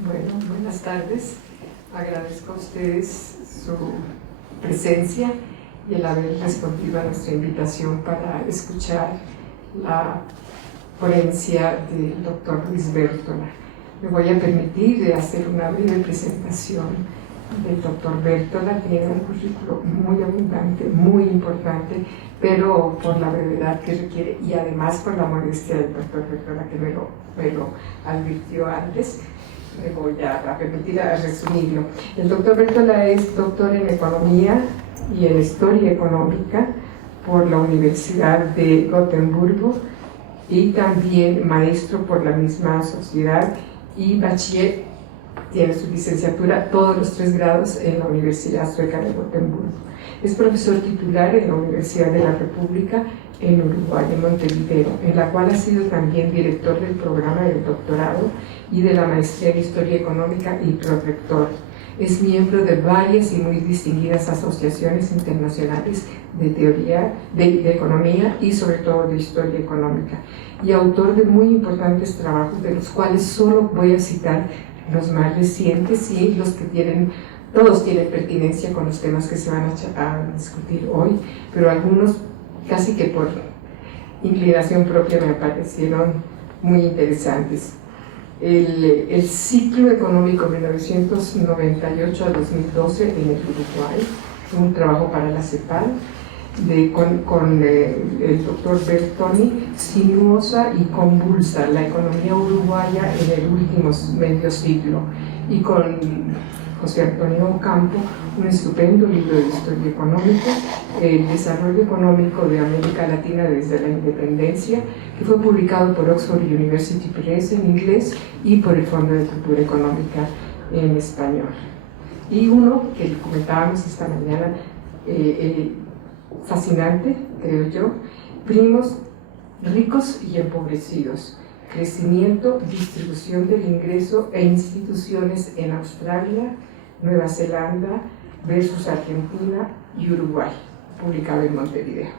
Bueno, buenas tardes. Agradezco a ustedes su presencia y el haber respondido a nuestra invitación para escuchar la ponencia del doctor Luis Bértola. Me voy a permitir hacer una breve presentación del doctor Bértola. Tiene un currículo muy abundante, muy importante, pero por la brevedad que requiere y además por la modestia del doctor Bértola, que me lo advirtió antes, me voy a permitir resumirlo. El doctor Bértola es doctor en Economía y en Historia Económica por la Universidad de Gotemburgo y también maestro por la misma sociedad y bachiller. Tiene su licenciatura, todos los 3 grados, en la Universidad Sueca de Gotemburgo. Es profesor titular en la Universidad de la República en Uruguay, en Montevideo, en la cual ha sido también director del programa del doctorado y de la maestría en Historia Económica y prorector. Es miembro de varias y muy distinguidas asociaciones internacionales de teoría, de economía y sobre todo de historia económica, y autor de muy importantes trabajos, de los cuales solo voy a citar los más recientes y los que todos tienen pertinencia con los temas que se van a discutir hoy, pero algunos casi que por inclinación propia me parecieron muy interesantes. El ciclo económico 1998 a 2012 en el Uruguay, un trabajo para la CEPAL, con el doctor Bertoni, sinuosa y convulsa, la economía uruguaya en el último medio siglo, y con José Antonio Ocampo, un estupendo libro de historia económica, el desarrollo económico de América Latina desde la independencia, que fue publicado por Oxford University Press en inglés y por el Fondo de Cultura Económica en español. Y uno que comentábamos esta mañana, fascinante, creo yo, Primos ricos y empobrecidos, crecimiento, distribución del ingreso e instituciones en Australia, Nueva Zelanda versus Argentina y Uruguay, publicado en Montevideo.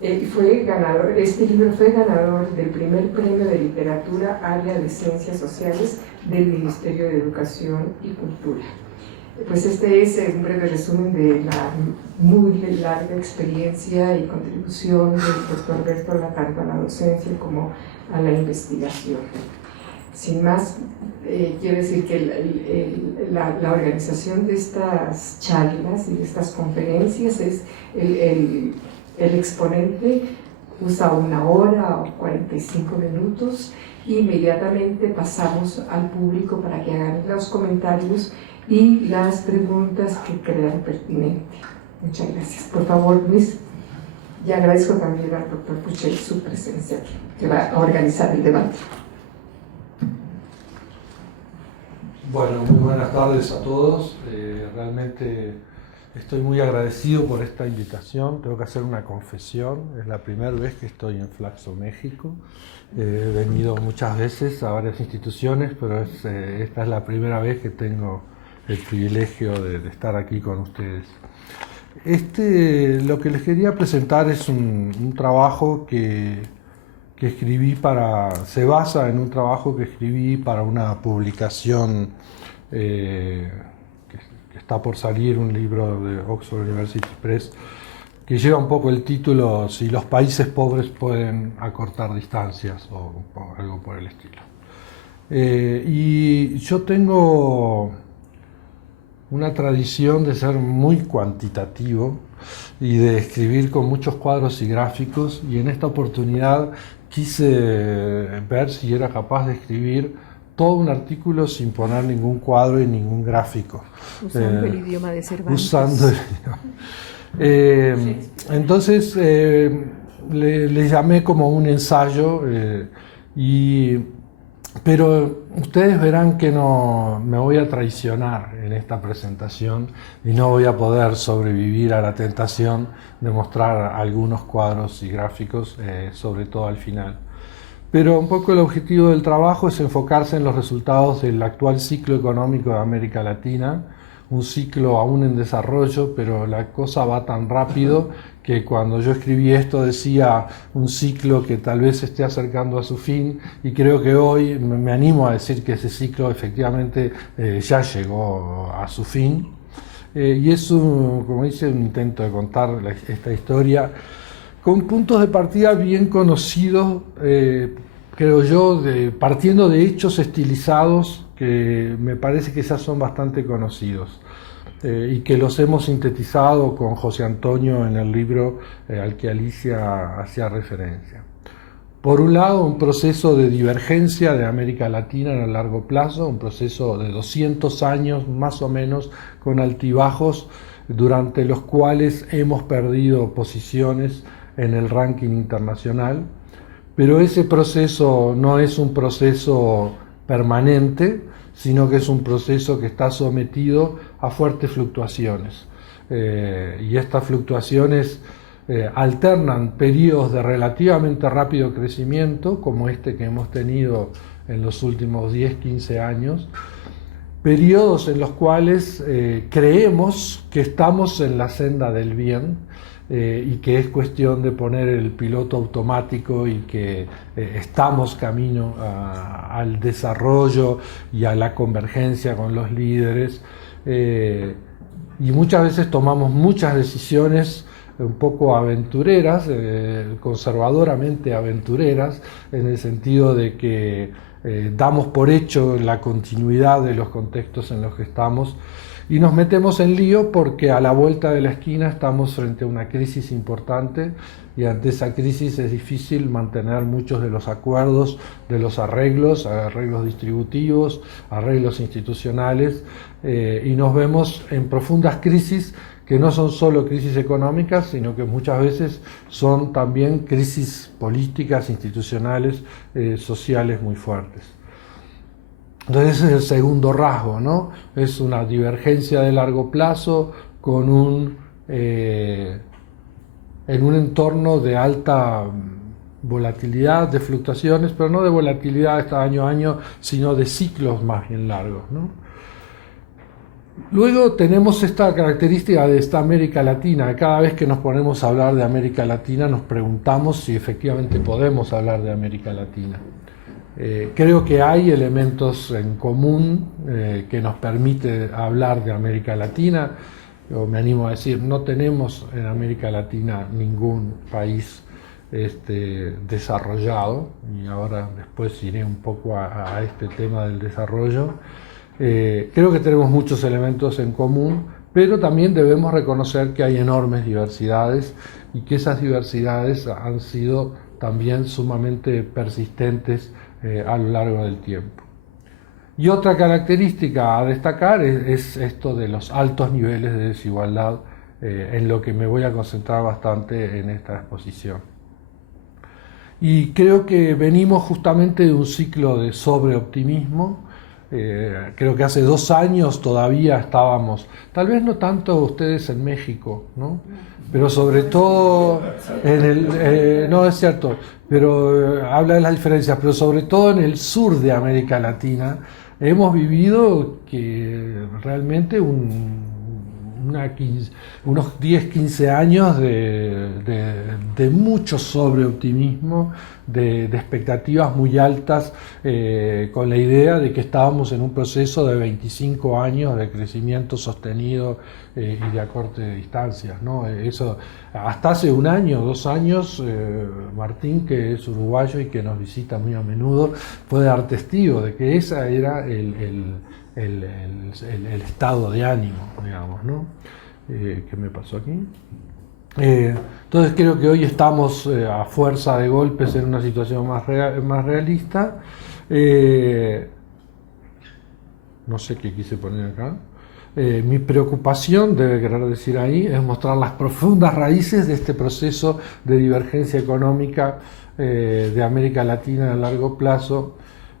Este libro fue ganador del primer premio de literatura área de ciencias sociales del Ministerio de Educación y Cultura. Pues este es un breve resumen de la muy larga experiencia y contribución del doctor Bértola tanto a la docencia como a la investigación. Sin más, quiero decir que la organización de estas charlas y de estas conferencias es el exponente usa 1 hora o 45 minutos y inmediatamente pasamos al público para que hagan los comentarios y las preguntas que crean pertinente. Muchas gracias. Por favor, Luis, y agradezco también al doctor Puchel su presencia aquí, que va a organizar el debate. Bueno, muy buenas tardes a todos. Realmente estoy muy agradecido por esta invitación. Tengo que hacer una confesión. Es la primera vez que estoy en Flaxo, México. He venido muchas veces a varias instituciones, pero esta es la primera vez que tengo el privilegio de estar aquí con ustedes. Lo que les quería presentar es un trabajo que escribí se basa en un trabajo que escribí para una publicación que está por salir, un libro de Oxford University Press, que lleva un poco el título "Si los países pobres pueden acortar distancias" o algo por el estilo. Y yo tengo una tradición de ser muy cuantitativo y de escribir con muchos cuadros y gráficos, y en esta oportunidad quise ver si era capaz de escribir todo un artículo sin poner ningún cuadro y ningún gráfico. Usando el idioma de Cervantes. Usando el idioma. Entonces le llamé como un ensayo, pero ustedes verán que no me voy a traicionar en esta presentación y no voy a poder sobrevivir a la tentación de mostrar algunos cuadros y gráficos, sobre todo al final. Pero un poco el objetivo del trabajo es enfocarse en los resultados del actual ciclo económico de América Latina, un ciclo aún en desarrollo, pero la cosa va tan rápido que cuando yo escribí esto decía un ciclo que tal vez se esté acercando a su fin, y creo que hoy me animo a decir que ese ciclo efectivamente ya llegó a su fin. Y es, como dice, un intento de contar esta historia con puntos de partida bien conocidos, creo yo, partiendo de hechos estilizados que me parece que ya son bastante conocidos, y que los hemos sintetizado con José Antonio en el libro al que Alicia hacía referencia. Por un lado, un proceso de divergencia de América Latina en el largo plazo, un proceso de 200 años más o menos, con altibajos, durante los cuales hemos perdido posiciones en el ranking internacional, pero ese proceso no es un proceso permanente, sino que es un proceso que está sometido a fuertes fluctuaciones. Y estas fluctuaciones alternan periodos de relativamente rápido crecimiento, como este que hemos tenido en los últimos 10-15 años, periodos en los cuales creemos que estamos en la senda del bien, y que es cuestión de poner el piloto automático y que estamos camino al desarrollo y a la convergencia con los líderes, y muchas veces tomamos muchas decisiones un poco aventureras, conservadoramente aventureras, en el sentido de que damos por hecho la continuidad de los contextos en los que estamos, y nos metemos en lío porque a la vuelta de la esquina estamos frente a una crisis importante, y ante esa crisis es difícil mantener muchos de los acuerdos, de los arreglos distributivos, arreglos institucionales, y nos vemos en profundas crisis que no son solo crisis económicas, sino que muchas veces son también crisis políticas, institucionales, sociales muy fuertes. Entonces ese es el segundo rasgo, ¿no? Es una divergencia de largo plazo con en un entorno de alta volatilidad, de fluctuaciones, pero no de volatilidad año a año, sino de ciclos más bien largos, ¿no? Luego tenemos esta característica de esta América Latina. Cada vez que nos ponemos a hablar de América Latina nos preguntamos si efectivamente podemos hablar de América Latina. Creo que hay elementos en común que nos permite hablar de América Latina. Yo me animo a decir, no tenemos en América Latina ningún país desarrollado, y ahora después iré un poco a este tema del desarrollo. Creo que tenemos muchos elementos en común, pero también debemos reconocer que hay enormes diversidades y que esas diversidades han sido también sumamente persistentes a lo largo del tiempo. Y otra característica a destacar es esto de los altos niveles de desigualdad, en lo que me voy a concentrar bastante en esta exposición. Y creo que venimos justamente de un ciclo de sobreoptimismo. Creo que hace 2 años todavía estábamos, tal vez no tanto ustedes en México, ¿no? Pero sobre todo no es cierto, pero habla de las diferencias, pero sobre todo en el sur de América Latina hemos vivido que realmente unos 10-15 años de mucho sobreoptimismo, de expectativas muy altas, con la idea de que estábamos en un proceso de 25 años de crecimiento sostenido y de acorte de distancias, ¿no? Eso, hasta hace 1 año, 2 años, Martín, que es uruguayo y que nos visita muy a menudo, puede dar testigo de que ese era el estado de ánimo, digamos, ¿no? ¿Qué me pasó aquí? Entonces creo que hoy estamos a fuerza de golpes en una situación más realista. No sé qué quise poner acá. Mi preocupación, debe querer decir ahí, es mostrar las profundas raíces de este proceso de divergencia económica de América Latina a largo plazo,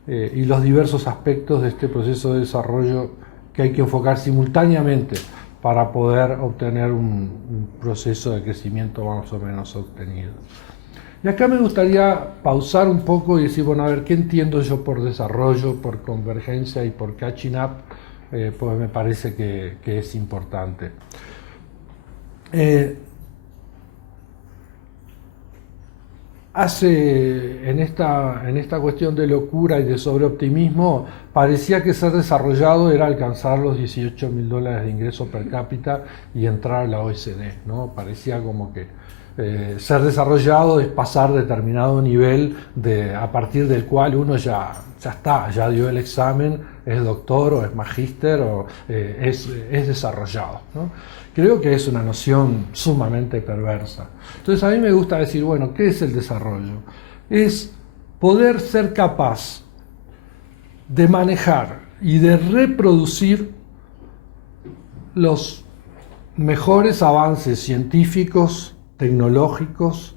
y los diversos aspectos de este proceso de desarrollo que hay que enfocar simultáneamente para poder obtener un proceso de crecimiento más o menos sostenido. Y acá me gustaría pausar un poco y decir, bueno, a ver, ¿qué entiendo yo por desarrollo, por convergencia y por catching up? pues me parece que es importante. En esta cuestión de locura y de sobreoptimismo, parecía que ser desarrollado era alcanzar los $18.000 de ingreso per cápita y entrar a la OECD, ¿no? Parecía como que ser desarrollado es pasar determinado nivel a partir del cual uno ya dio el examen, es doctor o es magíster o es desarrollado, ¿no? Creo que es una noción sumamente perversa. Entonces a mí me gusta decir, bueno, ¿qué es el desarrollo? Es poder ser capaz de manejar y de reproducir los mejores avances científicos, tecnológicos,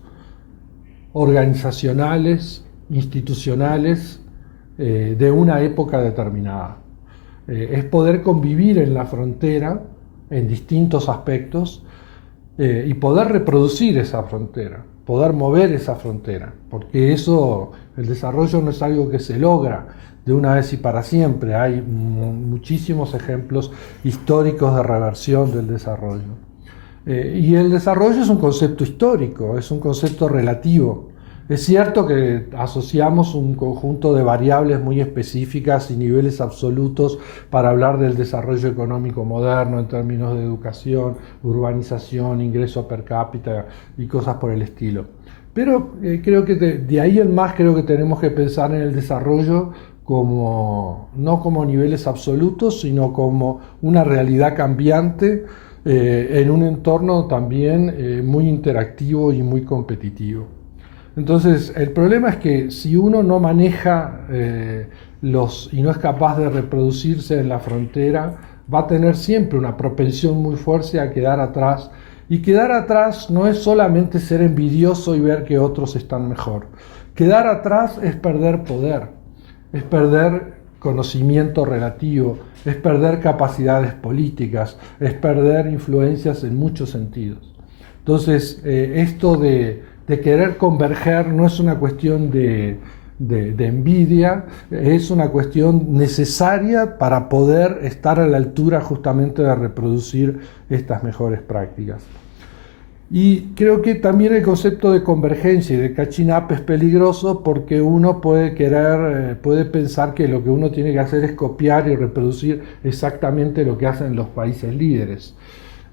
organizacionales, institucionales de una época determinada. Es poder convivir en la frontera en distintos aspectos y poder reproducir esa frontera, poder mover esa frontera, porque el desarrollo no es algo que se logra de una vez y para siempre. Hay muchísimos ejemplos históricos de reversión del desarrollo. Y el desarrollo es un concepto histórico, es un concepto relativo. Es cierto que asociamos un conjunto de variables muy específicas y niveles absolutos para hablar del desarrollo económico moderno en términos de educación, urbanización, ingreso per cápita y cosas por el estilo. Pero creo que de ahí en más creo que tenemos que pensar en el desarrollo no como niveles absolutos, sino como una realidad cambiante en un entorno también muy interactivo y muy competitivo. Entonces, el problema es que si uno no maneja y no es capaz de reproducirse en la frontera, va a tener siempre una propensión muy fuerte a quedar atrás. Y quedar atrás no es solamente ser envidioso y ver que otros están mejor. Quedar atrás es perder poder, es perder conocimiento relativo, es perder capacidades políticas, es perder influencias en muchos sentidos. Entonces, esto de querer converger no es una cuestión de envidia, es una cuestión necesaria para poder estar a la altura justamente de reproducir estas mejores prácticas. Y creo que también el concepto de convergencia y de catching up es peligroso porque uno puede pensar que lo que uno tiene que hacer es copiar y reproducir exactamente lo que hacen los países líderes.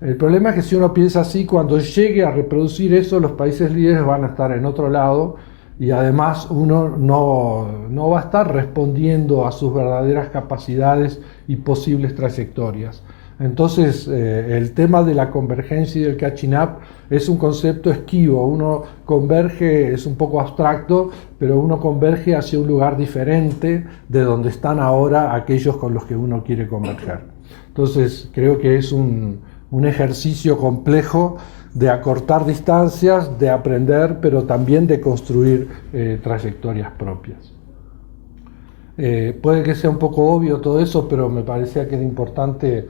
El problema es que si uno piensa así, cuando llegue a reproducir eso, los países líderes van a estar en otro lado y además uno no va a estar respondiendo a sus verdaderas capacidades y posibles trayectorias. Entonces, el tema de la convergencia y del catching up es un concepto esquivo. Uno converge, es un poco abstracto, pero uno converge hacia un lugar diferente de donde están ahora aquellos con los que uno quiere converger. Entonces, creo que es un ejercicio complejo de acortar distancias, de aprender, pero también de construir trayectorias propias. Puede que sea un poco obvio todo eso, pero me parecía que era importante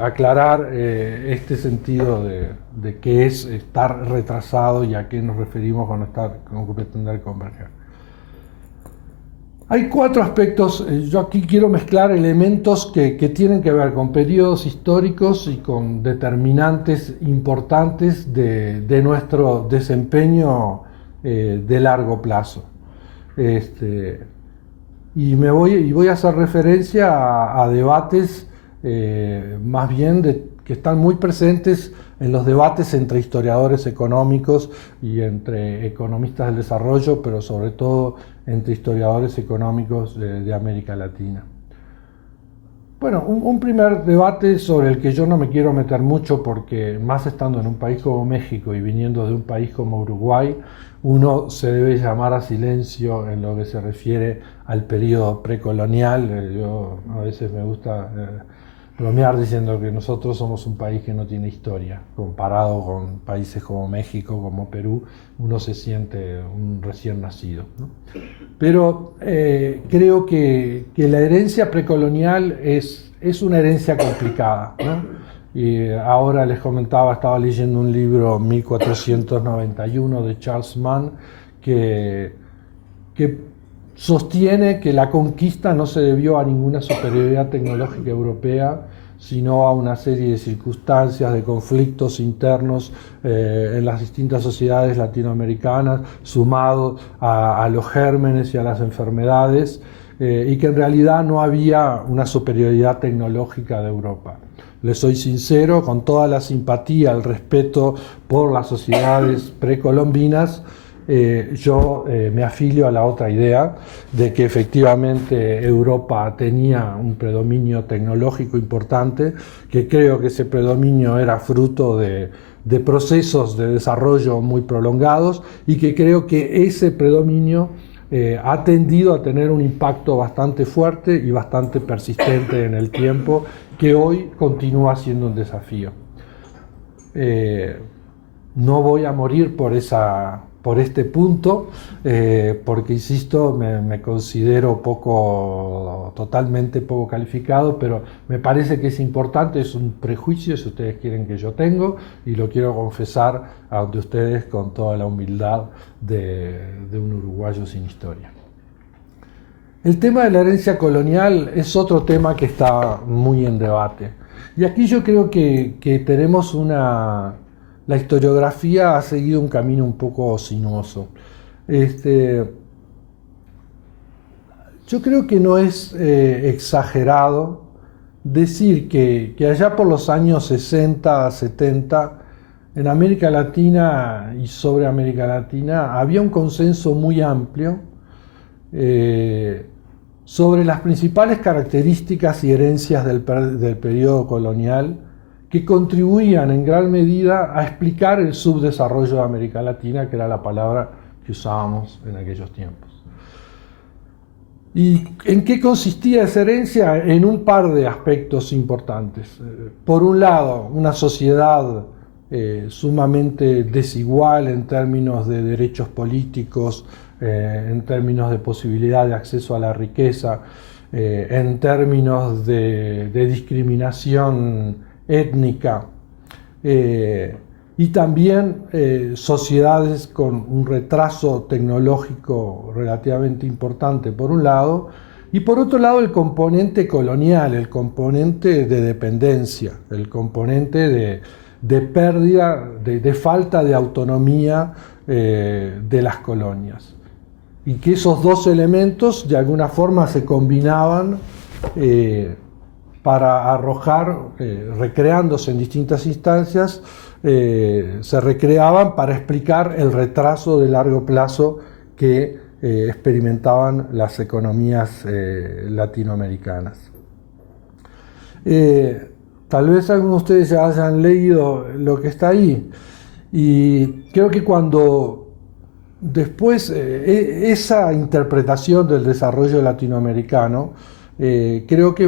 aclarar este sentido de qué es estar retrasado y a qué nos referimos con pretender converger. Hay 4 aspectos, yo aquí quiero mezclar elementos que tienen que ver con periodos históricos y con determinantes importantes de nuestro desempeño de largo plazo. Y voy a hacer referencia a debates más bien que están muy presentes en los debates entre historiadores económicos y entre economistas del desarrollo, pero sobre todo entre historiadores económicos de América Latina. Bueno, un primer debate sobre el que yo no me quiero meter mucho porque más estando en un país como México y viniendo de un país como Uruguay, uno se debe llamar a silencio en lo que se refiere al periodo precolonial. Yo a veces me gusta bromear diciendo que nosotros somos un país que no tiene historia. Comparado con países como México, como Perú, uno se siente un recién nacido, ¿no? Pero creo que la herencia precolonial es una herencia complicada, ¿no? Y ahora les comentaba, estaba leyendo un libro 1491 de Charles Mann que sostiene que la conquista no se debió a ninguna superioridad tecnológica europea, sino a una serie de circunstancias, de conflictos internos en las distintas sociedades latinoamericanas, sumados a los gérmenes y a las enfermedades, y que en realidad no había una superioridad tecnológica de Europa. Les soy sincero, con toda la simpatía, el respeto por las sociedades precolombinas, yo me afilio a la otra idea de que efectivamente Europa tenía un predominio tecnológico importante, que creo que ese predominio era fruto de procesos de desarrollo muy prolongados y que creo que ese predominio ha tendido a tener un impacto bastante fuerte y bastante persistente en el tiempo, que hoy continúa siendo un desafío. No voy a morir por este punto, porque insisto, me considero totalmente poco calificado, pero me parece que es importante, es un prejuicio, si ustedes quieren, que yo tengo, y lo quiero confesar ante ustedes con toda la humildad de un uruguayo sin historia. El tema de la herencia colonial es otro tema que está muy en debate. Y aquí yo creo que tenemos la historiografía ha seguido un camino un poco sinuoso. Yo creo que no es exagerado decir que allá por los años 60, 70, en América Latina y sobre América Latina había un consenso muy amplio sobre las principales características y herencias del periodo colonial, que contribuían en gran medida a explicar el subdesarrollo de América Latina, que era la palabra que usábamos en aquellos tiempos. ¿Y en qué consistía esa herencia? En un par de aspectos importantes. Por un lado, una sociedad sumamente desigual en términos de derechos políticos, en términos de posibilidad de acceso a la riqueza, en términos de discriminación étnica, y también sociedades con un retraso tecnológico relativamente importante por un lado, y por otro lado el componente colonial, el componente de dependencia, el componente de pérdida, de falta de autonomía de las colonias, y que esos dos elementos de alguna forma se combinaban para arrojar, recreándose en distintas instancias, se recreaban para explicar el retraso de largo plazo que experimentaban las economías latinoamericanas. Tal vez algunos de ustedes ya hayan leído lo que está ahí, y creo que cuando después esa interpretación del desarrollo latinoamericano creo que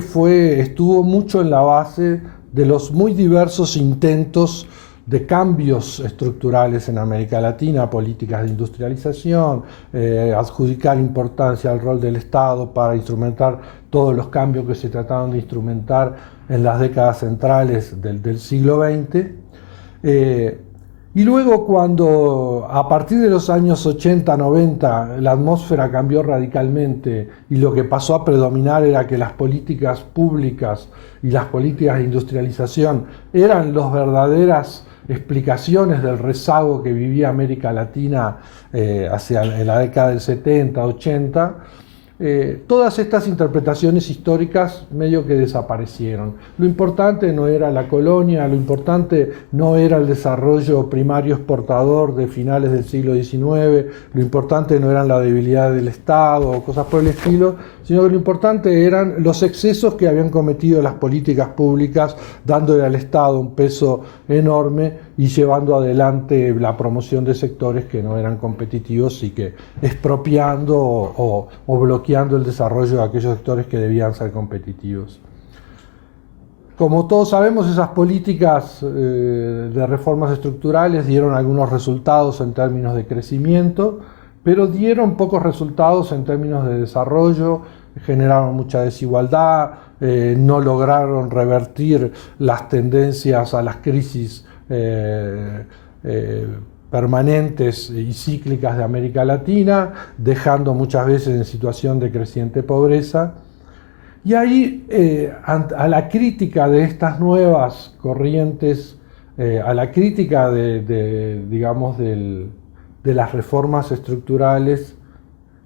estuvo mucho en la base de los muy diversos intentos de cambios estructurales en América Latina, políticas de industrialización, adjudicar importancia al rol del Estado para instrumentar todos los cambios que se trataron de instrumentar en las décadas centrales del siglo XX. Y luego, cuando a partir de los años 80, 90, la atmósfera cambió radicalmente y lo que pasó a predominar era que las políticas públicas y las políticas de industrialización eran las verdaderas explicaciones del rezago que vivía América Latina en la década del 70, 80, todas estas interpretaciones históricas medio que desaparecieron. Lo importante no era la colonia, lo importante no era el desarrollo primario exportador de finales del siglo XIX, lo importante no eran la debilidad del Estado o cosas por el estilo, sino que lo importante eran los excesos que habían cometido las políticas públicas, dándole al Estado un peso enorme y llevando adelante la promoción de sectores que no eran competitivos y que expropiando o bloqueando el desarrollo de aquellos sectores que debían ser competitivos. Como todos sabemos, esas políticas de reformas estructurales dieron algunos resultados en términos de crecimiento, pero dieron pocos resultados en términos de desarrollo, generaron mucha desigualdad, no lograron revertir las tendencias a las crisis permanentes y cíclicas de América Latina, dejando muchas veces en situación de creciente pobreza. Y ahí, a la crítica de estas nuevas corrientes, a la crítica digamos, de las reformas estructurales,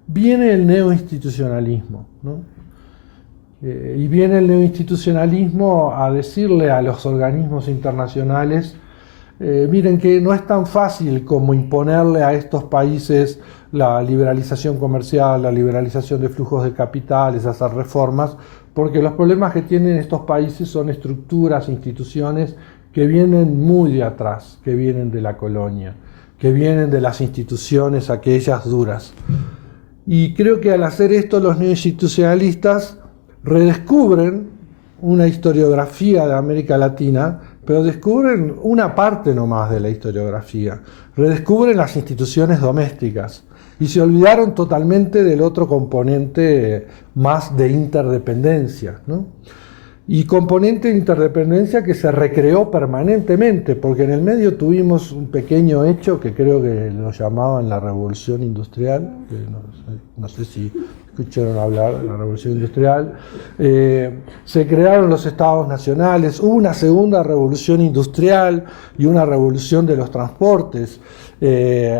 viene el neoinstitucionalismo, ¿no? Y viene el neoinstitucionalismo a decirle a los organismos internacionales, miren que no es tan fácil como imponerle a estos países la liberalización comercial, la liberalización de flujos de capitales, hacer reformas, porque los problemas que tienen estos países son estructuras, instituciones que vienen muy de atrás, que vienen de la colonia, que vienen de las instituciones aquellas duras. Y creo que al hacer esto los neoinstitucionalistas redescubren una historiografía de América Latina, pero descubren una parte nomás de la historiografía, redescubren las instituciones domésticas y se olvidaron totalmente del otro componente más de interdependencia, ¿no? Y componente de interdependencia que se recreó permanentemente, porque en el medio tuvimos un pequeño hecho que creo que lo llamaban la Revolución Industrial, que no sé si escucharon hablar de la Revolución Industrial. Se crearon los estados nacionales, hubo una segunda revolución industrial y una revolución de los transportes.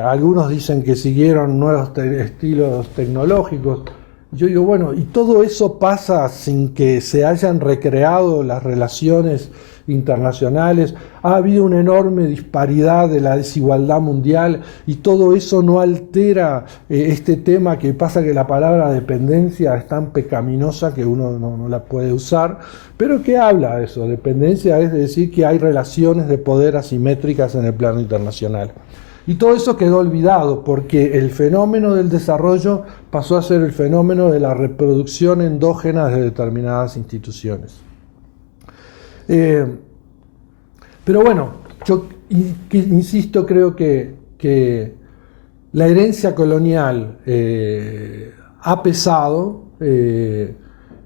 Algunos dicen que siguieron nuevos estilos tecnológicos. Yo digo, bueno, y todo eso pasa sin que se hayan recreado las relaciones internacionales. Ha habido una enorme disparidad de la desigualdad mundial y todo eso no altera este tema, que pasa que la palabra dependencia es tan pecaminosa que uno no la puede usar, pero ¿qué habla de eso? Dependencia es decir que hay relaciones de poder asimétricas en el plano internacional. Y todo eso quedó olvidado porque el fenómeno del desarrollo pasó a ser el fenómeno de la reproducción endógena de determinadas instituciones. Pero bueno, yo insisto, creo que la herencia colonial ha pesado,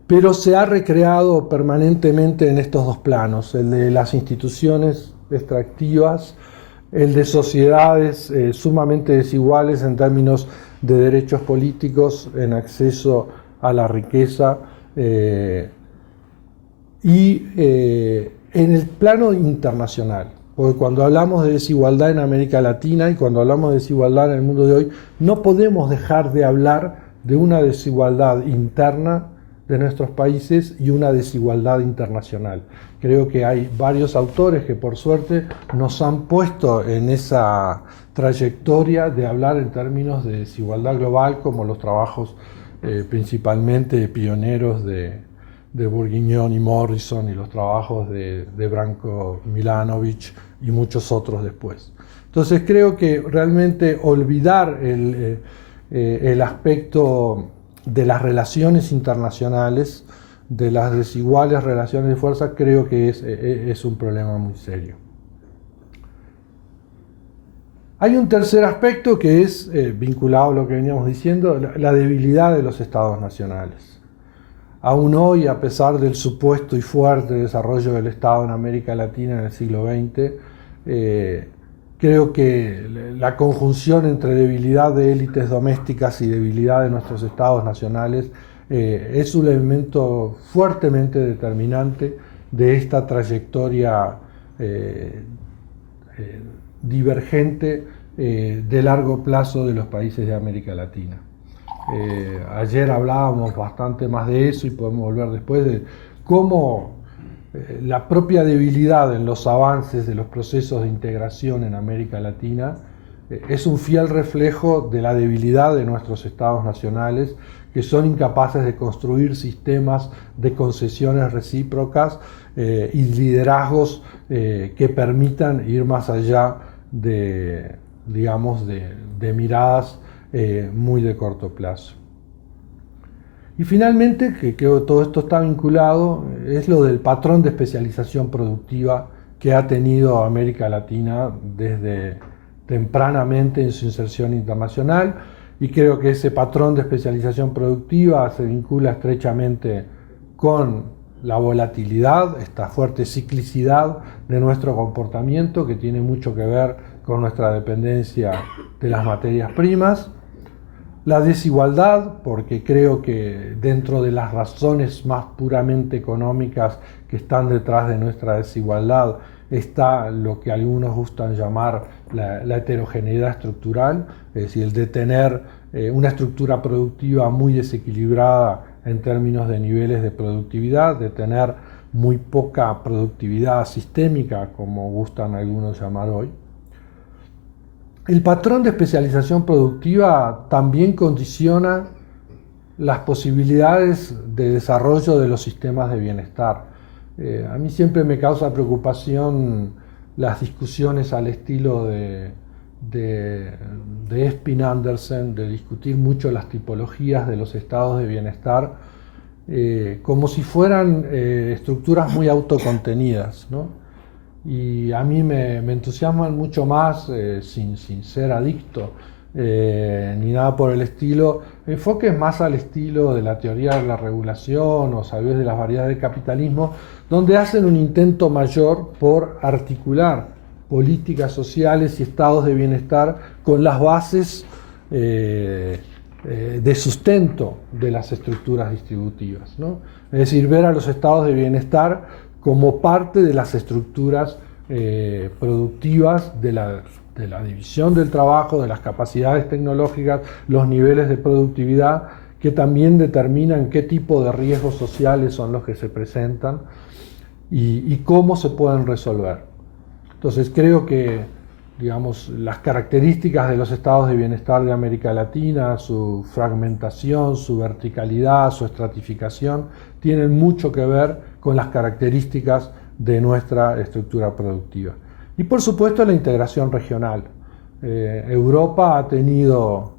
pero se ha recreado permanentemente en estos dos planos, el de las instituciones extractivas, el de sociedades sumamente desiguales en términos de derechos políticos, en acceso a la riqueza, y en el plano internacional. Porque cuando hablamos de desigualdad en América Latina y cuando hablamos de desigualdad en el mundo de hoy, no podemos dejar de hablar de una desigualdad interna de nuestros países y una desigualdad internacional. Creo que hay varios autores que por suerte nos han puesto en esa trayectoria de hablar en términos de desigualdad global, como los trabajos principalmente pioneros de Bourguignon y Morrison y los trabajos de Branko Milanovic y muchos otros después. Entonces creo que realmente olvidar el aspecto de las relaciones internacionales, de las desiguales relaciones de fuerza, creo que es un problema muy serio. Hay un tercer aspecto que es vinculado a lo que veníamos diciendo, la debilidad de los estados nacionales. Aún hoy, a pesar del supuesto y fuerte desarrollo del Estado en América Latina en el siglo XX, creo que la conjunción entre debilidad de élites domésticas y debilidad de nuestros estados nacionales es un elemento fuertemente determinante de esta trayectoria divergente de largo plazo de los países de América Latina. Ayer hablábamos bastante más de eso y podemos volver después de cómo la propia debilidad en los avances de los procesos de integración en América Latina es un fiel reflejo de la debilidad de nuestros estados nacionales, que son incapaces de construir sistemas de concesiones recíprocas y liderazgos que permitan ir más allá de, digamos, de miradas muy de corto plazo. Y finalmente, que todo esto está vinculado, es lo del patrón de especialización productiva que ha tenido América Latina desde tempranamente en su inserción internacional, y creo que ese patrón de especialización productiva se vincula estrechamente con la volatilidad, esta fuerte ciclicidad de nuestro comportamiento, que tiene mucho que ver con nuestra dependencia de las materias primas. La desigualdad, porque creo que dentro de las razones más puramente económicas que están detrás de nuestra desigualdad está lo que algunos gustan llamar la heterogeneidad estructural, es decir, el de tener una estructura productiva muy desequilibrada en términos de niveles de productividad, de tener muy poca productividad sistémica, como gustan algunos llamar hoy. El patrón de especialización productiva también condiciona las posibilidades de desarrollo de los sistemas de bienestar. A mí siempre me causa preocupación las discusiones al estilo de Espin Andersen, de discutir mucho las tipologías de los estados de bienestar, como si fueran estructuras muy autocontenidas, ¿no? Y a mí me entusiasman mucho más, sin ser adicto ni nada por el estilo, enfoques más al estilo de la teoría de la regulación o saberes de las variedades del capitalismo, donde hacen un intento mayor por articular políticas sociales y estados de bienestar con las bases de sustento de las estructuras distributivas, ¿no? Es decir, ver a los estados de bienestar como parte de las estructuras productivas de la división del trabajo, de las capacidades tecnológicas, los niveles de productividad, que también determinan qué tipo de riesgos sociales son los que se presentan y cómo se pueden resolver. Entonces creo que, digamos, las características de los estados de bienestar de América Latina, su fragmentación, su verticalidad, su estratificación, tienen mucho que ver con las características de nuestra estructura productiva. Y por supuesto la integración regional. Europa ha tenido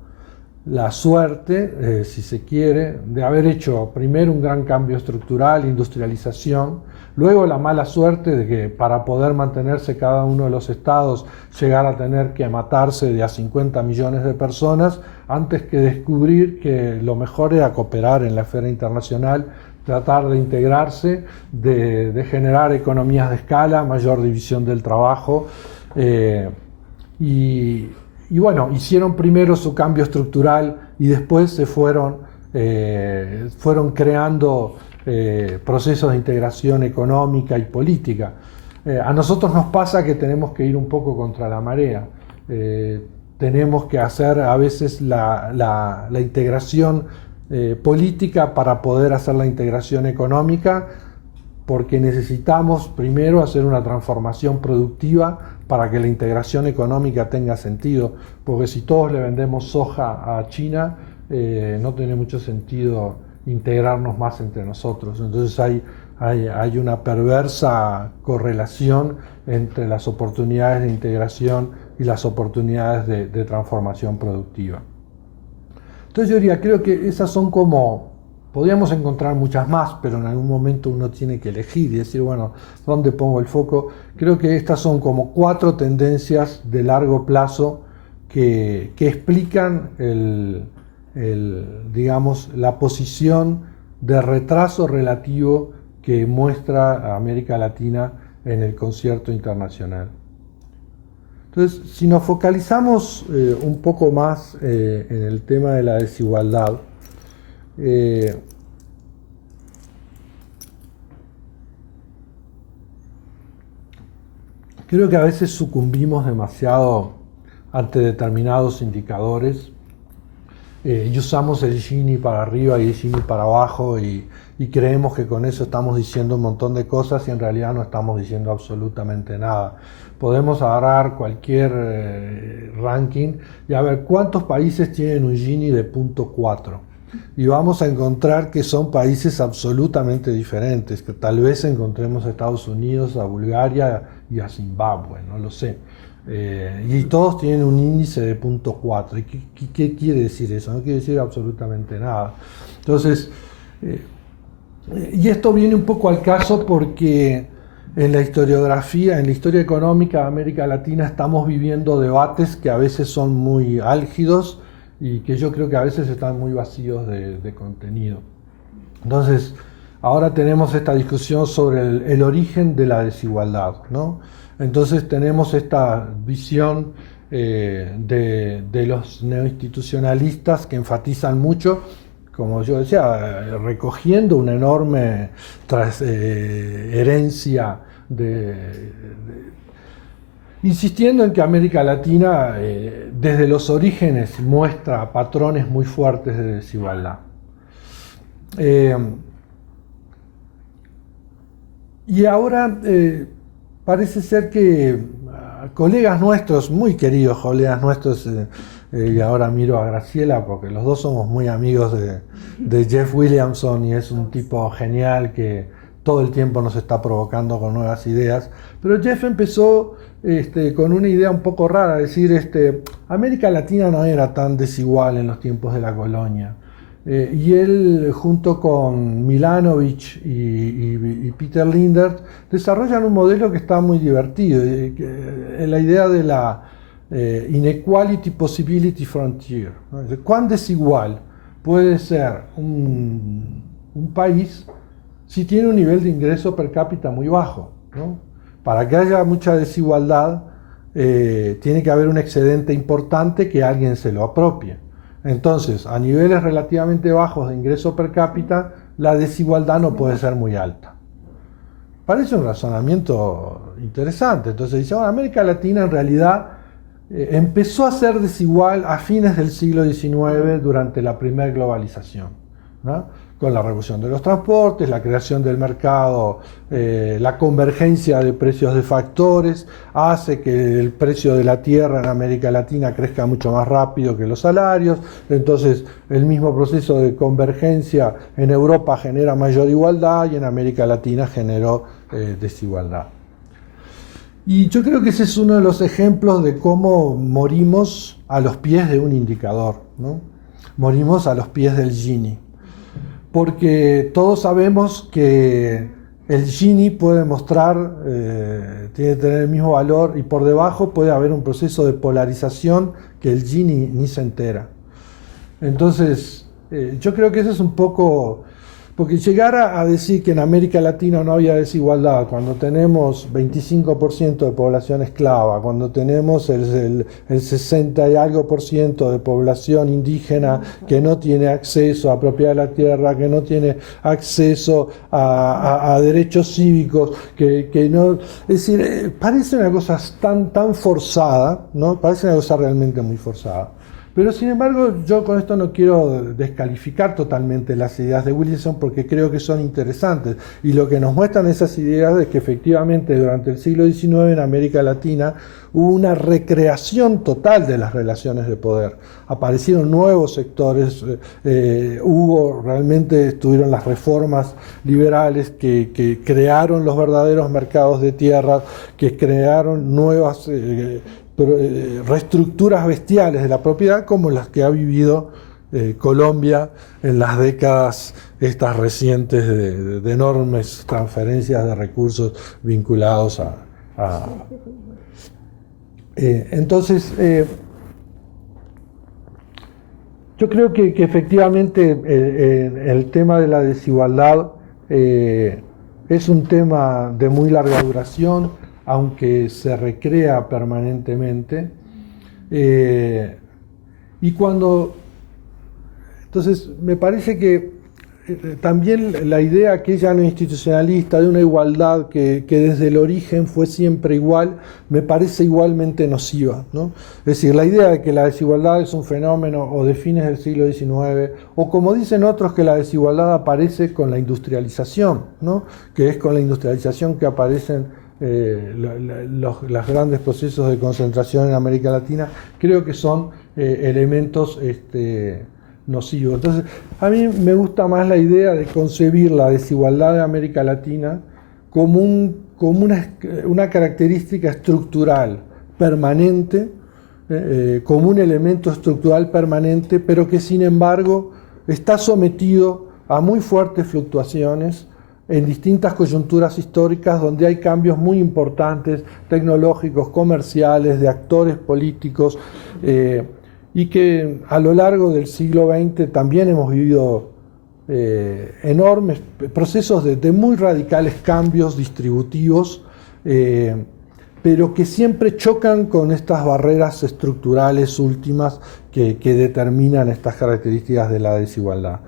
la suerte, si se quiere, de haber hecho primero un gran cambio estructural, industrialización, luego la mala suerte de que para poder mantenerse cada uno de los estados llegara a tener que matarse de a 50 millones de personas antes que descubrir que lo mejor era cooperar en la esfera internacional, tratar de integrarse, de generar economías de escala, mayor división del trabajo y bueno, hicieron primero su cambio estructural y después se fueron creando procesos de integración económica y política. A nosotros nos pasa que tenemos que ir un poco contra la marea. Tenemos que hacer a veces la integración política para poder hacer la integración económica, porque necesitamos primero hacer una transformación productiva para que la integración económica tenga sentido, porque si todos le vendemos soja a China, no tiene mucho sentido integrarnos más entre nosotros. Entonces hay una perversa correlación entre las oportunidades de integración y las oportunidades de transformación productiva. Entonces yo diría, creo que esas son como, podríamos encontrar muchas más, pero en algún momento uno tiene que elegir y decir, bueno, ¿dónde pongo el foco? Creo que estas son como 4 tendencias de largo plazo que explican digamos, la posición de retraso relativo que muestra América Latina en el concierto internacional. Entonces, si nos focalizamos un poco más en el tema de la desigualdad, creo que a veces sucumbimos demasiado ante determinados indicadores y usamos el Gini para arriba y el Gini para abajo y creemos que con eso estamos diciendo un montón de cosas y en realidad no estamos diciendo absolutamente nada. Podemos agarrar cualquier ranking y a ver cuántos países tienen un Gini de 0.4 y vamos a encontrar que son países absolutamente diferentes, que tal vez encontremos a Estados Unidos, a Bulgaria y a Zimbabue, no lo sé. Y todos tienen un índice de 0.4. ¿Y qué quiere decir eso? No quiere decir absolutamente nada. Entonces, y esto viene un poco al caso porque en la historiografía, en la historia económica de América Latina estamos viviendo debates que a veces son muy álgidos y que yo creo que a veces están muy vacíos de contenido. Entonces, ahora tenemos esta discusión sobre el origen de la desigualdad, ¿no? Entonces tenemos esta visión de los neoinstitucionalistas que enfatizan mucho, como yo decía, recogiendo una enorme herencia insistiendo en que América Latina desde los orígenes muestra patrones muy fuertes de desigualdad. Y ahora parece ser que colegas nuestros, muy queridos colegas nuestros, y ahora miro a Graciela porque los dos somos muy amigos de Jeff Williamson y es un tipo genial que todo el tiempo nos está provocando con nuevas ideas, pero Jeff empezó con una idea un poco rara, decir, América Latina no era tan desigual en los tiempos de la colonia. Y él, junto con Milanovic y Peter Lindert, desarrollan un modelo que está muy divertido, la idea de la Inequality Possibility Frontier, ¿no? ¿Cuán desigual puede ser un país si tiene un nivel de ingreso per cápita muy bajo, ¿no? Para que haya mucha desigualdad, tiene que haber un excedente importante que alguien se lo apropie. Entonces, a niveles relativamente bajos de ingreso per cápita, la desigualdad no puede ser muy alta. Parece un razonamiento interesante. Entonces dice, bueno, América Latina en realidad empezó a ser desigual a fines del siglo XIX durante la primera globalización, ¿no? Con la revolución de los transportes, la creación del mercado, la convergencia de precios de factores, hace que el precio de la tierra en América Latina crezca mucho más rápido que los salarios, entonces el mismo proceso de convergencia en Europa genera mayor igualdad y en América Latina generó desigualdad. Y yo creo que ese es uno de los ejemplos de cómo morimos a los pies de un indicador, ¿no? Morimos a los pies del Gini. Porque todos sabemos que el Gini puede mostrar, tiene que tener el mismo valor y por debajo puede haber un proceso de polarización que el Gini ni se entera. Entonces, yo creo que eso es un poco, porque llegar a decir que en América Latina no había desigualdad, cuando tenemos 25% de población esclava, cuando tenemos el 60 y algo por ciento de población indígena que no tiene acceso a propiedad de la tierra, que no tiene acceso a derechos cívicos, que no, es decir, parece una cosa tan forzada, ¿no? Parece una cosa realmente muy forzada. Pero sin embargo, yo con esto no quiero descalificar totalmente las ideas de Williamson porque creo que son interesantes. Y lo que nos muestran esas ideas es que efectivamente durante el siglo XIX en América Latina hubo una recreación total de las relaciones de poder. Aparecieron nuevos sectores, estuvieron las reformas liberales que crearon los verdaderos mercados de tierras, que crearon nuevas reestructuras bestiales de la propiedad como las que ha vivido Colombia en las décadas estas recientes de enormes transferencias de recursos vinculados entonces yo creo que efectivamente el tema de la desigualdad es un tema de muy larga duración, aunque se recrea permanentemente. Entonces, me parece que también la idea aquella no institucionalista de una igualdad que desde el origen fue siempre igual, me parece igualmente nociva, ¿no? Es decir, la idea de que la desigualdad es un fenómeno o de fines del siglo XIX, o como dicen otros que la desigualdad aparece con la industrialización, ¿no? Que es con la industrialización que aparecen los grandes procesos de concentración en América Latina, creo que son elementos nocivos. Entonces, a mí me gusta más la idea de concebir la desigualdad de América Latina como una característica estructural permanente, como un elemento estructural permanente, pero que sin embargo está sometido a muy fuertes fluctuaciones en distintas coyunturas históricas donde hay cambios muy importantes, tecnológicos, comerciales, de actores políticos, y que a lo largo del siglo XX también hemos vivido enormes procesos de muy radicales cambios distributivos, pero que siempre chocan con estas barreras estructurales últimas que determinan estas características de la desigualdad.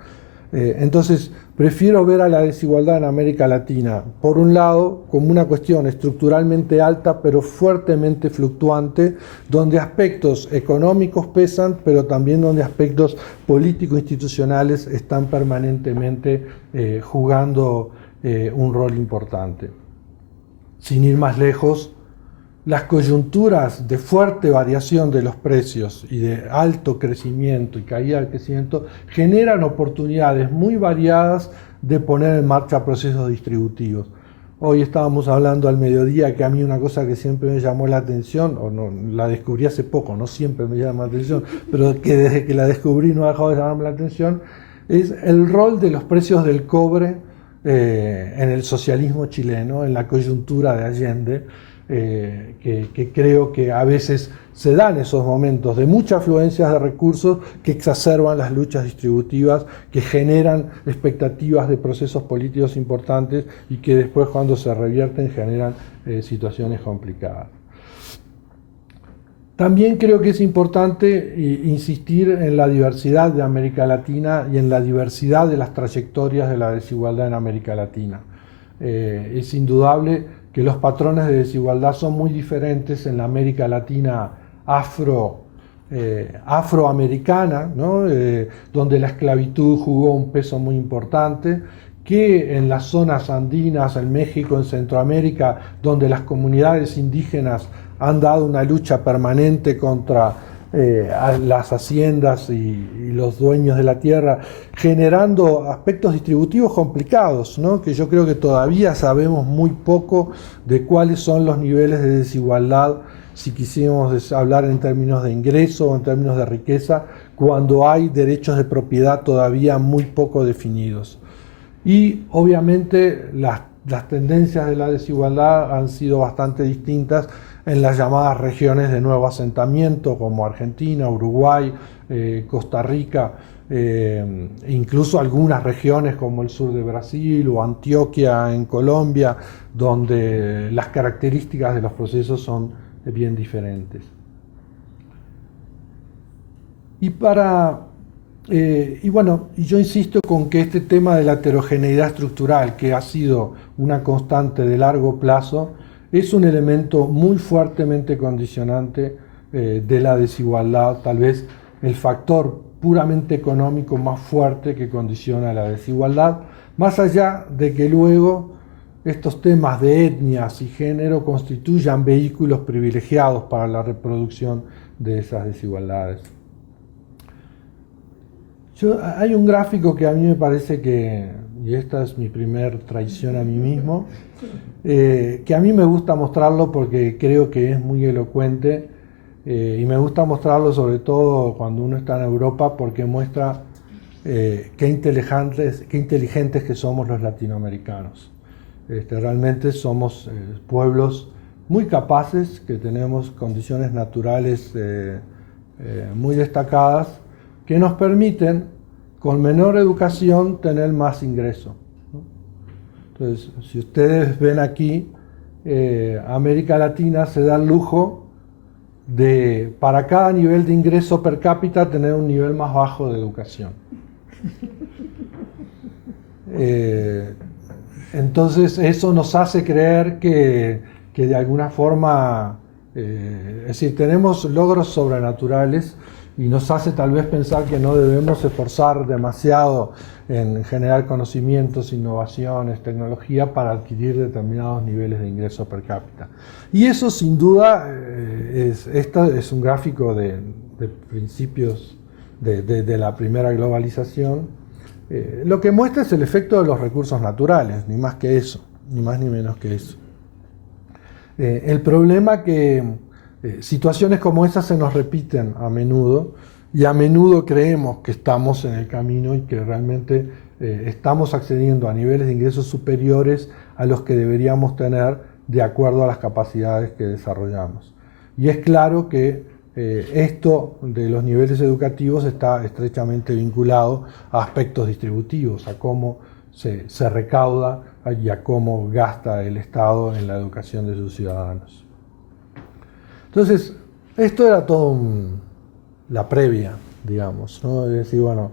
Entonces, prefiero ver a la desigualdad en América Latina, por un lado, como una cuestión estructuralmente alta, pero fuertemente fluctuante, donde aspectos económicos pesan, pero también donde aspectos político-institucionales están permanentemente jugando un rol importante. Sin ir más lejos, las coyunturas de fuerte variación de los precios y de alto crecimiento y caída del crecimiento generan oportunidades muy variadas de poner en marcha procesos distributivos. Hoy estábamos hablando al mediodía que a mí una cosa que siempre me llamó la atención, o no, la descubrí hace poco, no siempre me llama la atención, pero que desde que la descubrí no ha dejado de llamarme la atención, es el rol de los precios del cobre en el socialismo chileno, en la coyuntura de Allende, que creo que a veces se dan esos momentos de mucha afluencia de recursos que exacerban las luchas distributivas, que generan expectativas de procesos políticos importantes y que después, cuando se revierten, generan situaciones complicadas. También creo que es importante insistir en la diversidad de América Latina y en la diversidad de las trayectorias de la desigualdad en América Latina. Es indudable que los patrones de desigualdad son muy diferentes en la América Latina afroamericana, ¿no? Donde la esclavitud jugó un peso muy importante, que en las zonas andinas, en México, en Centroamérica, donde las comunidades indígenas han dado una lucha permanente contra las haciendas y los dueños de la tierra, generando aspectos distributivos complicados, ¿no? Que yo creo que todavía sabemos muy poco de cuáles son los niveles de desigualdad, si quisiéramos hablar en términos de ingreso o en términos de riqueza, cuando hay derechos de propiedad todavía muy poco definidos. Y obviamente las tendencias de la desigualdad han sido bastante distintas en las llamadas regiones de nuevo asentamiento, como Argentina, Uruguay, Costa Rica, incluso algunas regiones como el sur de Brasil o Antioquia en Colombia, donde las características de los procesos son bien diferentes. Y yo insisto con que este tema de la heterogeneidad estructural, que ha sido una constante de largo plazo, es un elemento muy fuertemente condicionante de la desigualdad, tal vez el factor puramente económico más fuerte que condiciona la desigualdad, más allá de que luego estos temas de etnias y género constituyan vehículos privilegiados para la reproducción de esas desigualdades. Hay un gráfico que a mí me parece que, y esta es mi primer traición a mí mismo, que a mí me gusta mostrarlo porque creo que es muy elocuente, y me gusta mostrarlo sobre todo cuando uno está en Europa, porque muestra qué inteligentes que somos los latinoamericanos. Realmente somos pueblos muy capaces, que tenemos condiciones naturales muy destacadas, que nos permiten, con menor educación, tener más ingreso, ¿no? Entonces, si ustedes ven aquí, América Latina se da el lujo de, para cada nivel de ingreso per cápita, tener un nivel más bajo de educación. Entonces, eso nos hace creer que de alguna forma, es decir, tenemos logros sobrenaturales, y nos hace tal vez pensar que no debemos esforzar demasiado en generar conocimientos, innovaciones, tecnología para adquirir determinados niveles de ingreso per cápita. Y eso sin duda es un gráfico de principios de la primera globalización. Lo que muestra es el efecto de los recursos naturales, ni más que eso, ni más ni menos que eso. El problema que situaciones como esas se nos repiten a menudo, y a menudo creemos que estamos en el camino y que realmente estamos accediendo a niveles de ingresos superiores a los que deberíamos tener de acuerdo a las capacidades que desarrollamos. Y es claro que esto de los niveles educativos está estrechamente vinculado a aspectos distributivos, a cómo se recauda y a cómo gasta el Estado en la educación de sus ciudadanos. Entonces, esto era todo la previa, digamos, ¿no? Es decir, bueno,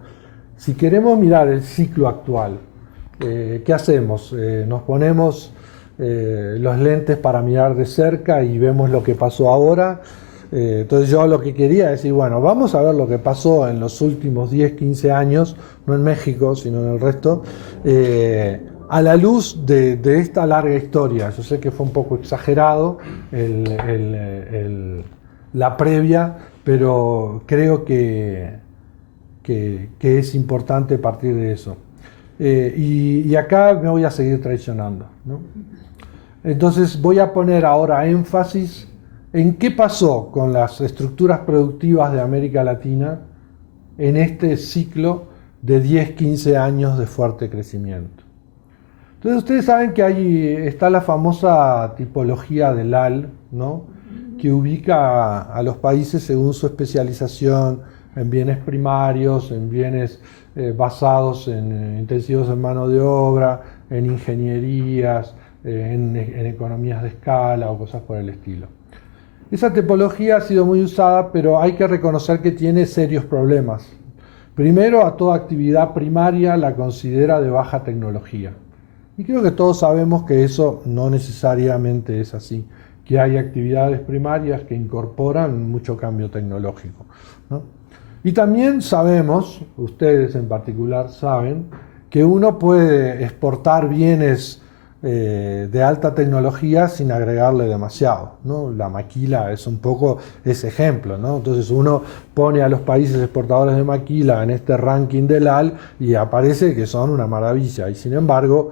si queremos mirar el ciclo actual, ¿qué hacemos? Nos ponemos los lentes para mirar de cerca y vemos lo que pasó ahora. Entonces yo lo que quería decir, bueno, vamos a ver lo que pasó en los últimos 10, 15 años, no en México, sino en el resto, a la luz de esta larga historia. Yo sé que fue un poco exagerado la previa, pero creo que es importante partir de eso. Y acá me voy a seguir traicionando, ¿no? Entonces voy a poner ahora énfasis en qué pasó con las estructuras productivas de América Latina en este ciclo de 10, 15 años de fuerte crecimiento. Entonces ustedes saben que ahí está la famosa tipología del AL, ¿no? Que ubica a los países según su especialización en bienes primarios, en bienes basados en intensivos en mano de obra, en ingenierías, en economías de escala o cosas por el estilo. Esa tipología ha sido muy usada, pero hay que reconocer que tiene serios problemas. Primero, a toda actividad primaria la considera de baja tecnología. Y creo que todos sabemos que eso no necesariamente es así, que hay actividades primarias que incorporan mucho cambio tecnológico, ¿no? Y también sabemos, ustedes en particular saben, que uno puede exportar bienes de alta tecnología sin agregarle demasiado, ¿no? La maquila es un poco ese ejemplo, ¿no? Entonces uno pone a los países exportadores de maquila en este ranking del AL y aparece que son una maravilla, y sin embargo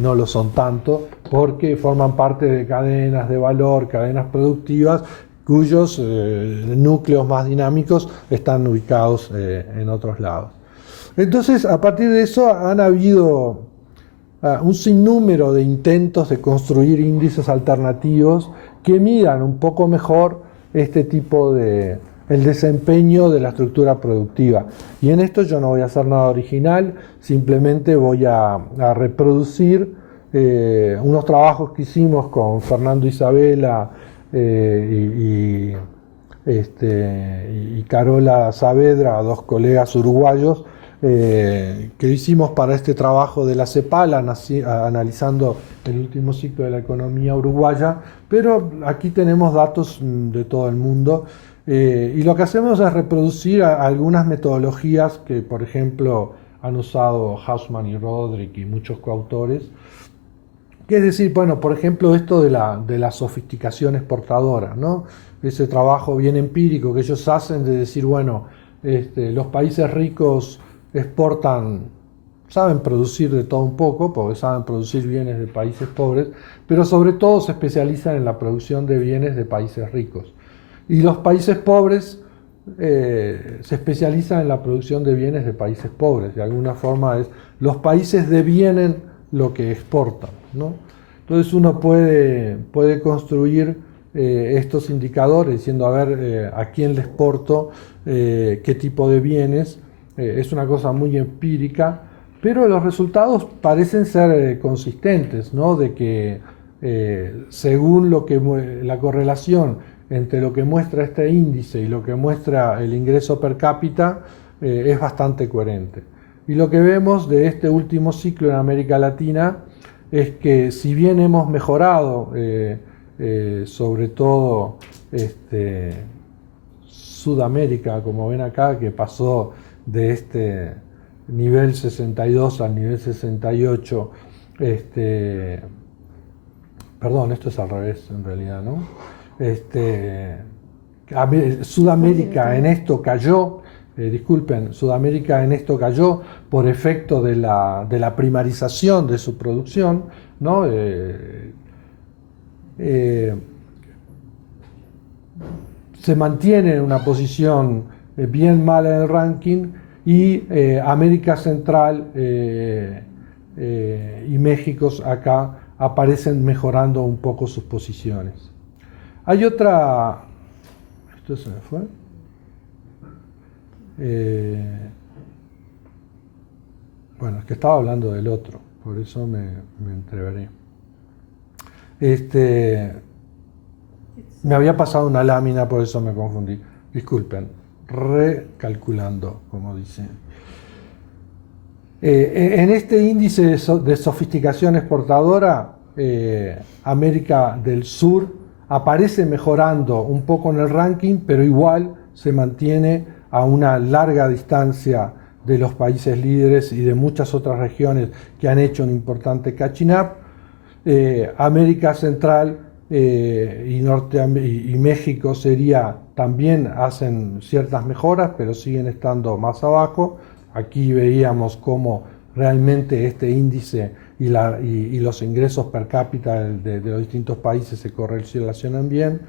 no lo son tanto porque forman parte de cadenas de valor, cadenas productivas cuyos núcleos más dinámicos están ubicados en otros lados. Entonces, a partir de eso han habido un sinnúmero de intentos de construir índices alternativos que midan un poco mejor este tipo de el desempeño de la estructura productiva. Y en esto yo no voy a hacer nada original, simplemente voy a reproducir unos trabajos que hicimos con Fernando Isabela y Carola Saavedra, dos colegas uruguayos, que hicimos para este trabajo de la CEPAL, analizando el último ciclo de la economía uruguaya, pero aquí tenemos datos de todo el mundo, y lo que hacemos es reproducir algunas metodologías que, por ejemplo, han usado Hausman y Rodrik y muchos coautores, que es decir, bueno, por ejemplo, esto de la sofisticación exportadora, ¿no? Ese trabajo bien empírico que ellos hacen de decir, bueno, los países ricos exportan, saben producir de todo un poco, porque saben producir bienes de países pobres, pero sobre todo se especializan en la producción de bienes de países ricos. Y los países pobres se especializan en la producción de bienes de países pobres. De alguna forma los países devienen lo que exportan, ¿no? Entonces uno puede construir estos indicadores diciendo, a ver, a quién le exporto, qué tipo de bienes. Es una cosa muy empírica, pero los resultados parecen ser consistentes, ¿no? De que según la correlación entre lo que muestra este índice y lo que muestra el ingreso per cápita es bastante coherente. Y lo que vemos de este último ciclo en América Latina es que si bien hemos mejorado, sobre todo Sudamérica, como ven acá, que pasó de este nivel 62 al nivel 68, perdón, esto es al revés en realidad, ¿no? Sudamérica en esto cayó, disculpen, Sudamérica en esto cayó por efecto de la primarización de su producción, ¿no? Se mantiene en una posición bien mala en el ranking, y América Central y México acá aparecen mejorando un poco sus posiciones. Hay otra... ¿Esto se me fue? Bueno, es que estaba hablando del otro, por eso me entreveré. Me había pasado una lámina, por eso me confundí. Disculpen, recalculando, como dice. En este índice de sofisticación exportadora, América del Sur aparece mejorando un poco en el ranking, pero igual se mantiene a una larga distancia de los países líderes y de muchas otras regiones que han hecho un importante catching up. América Central y México también hacen ciertas mejoras, pero siguen estando más abajo. Aquí veíamos cómo realmente este índice y los ingresos per cápita de los distintos países se correlacionan bien.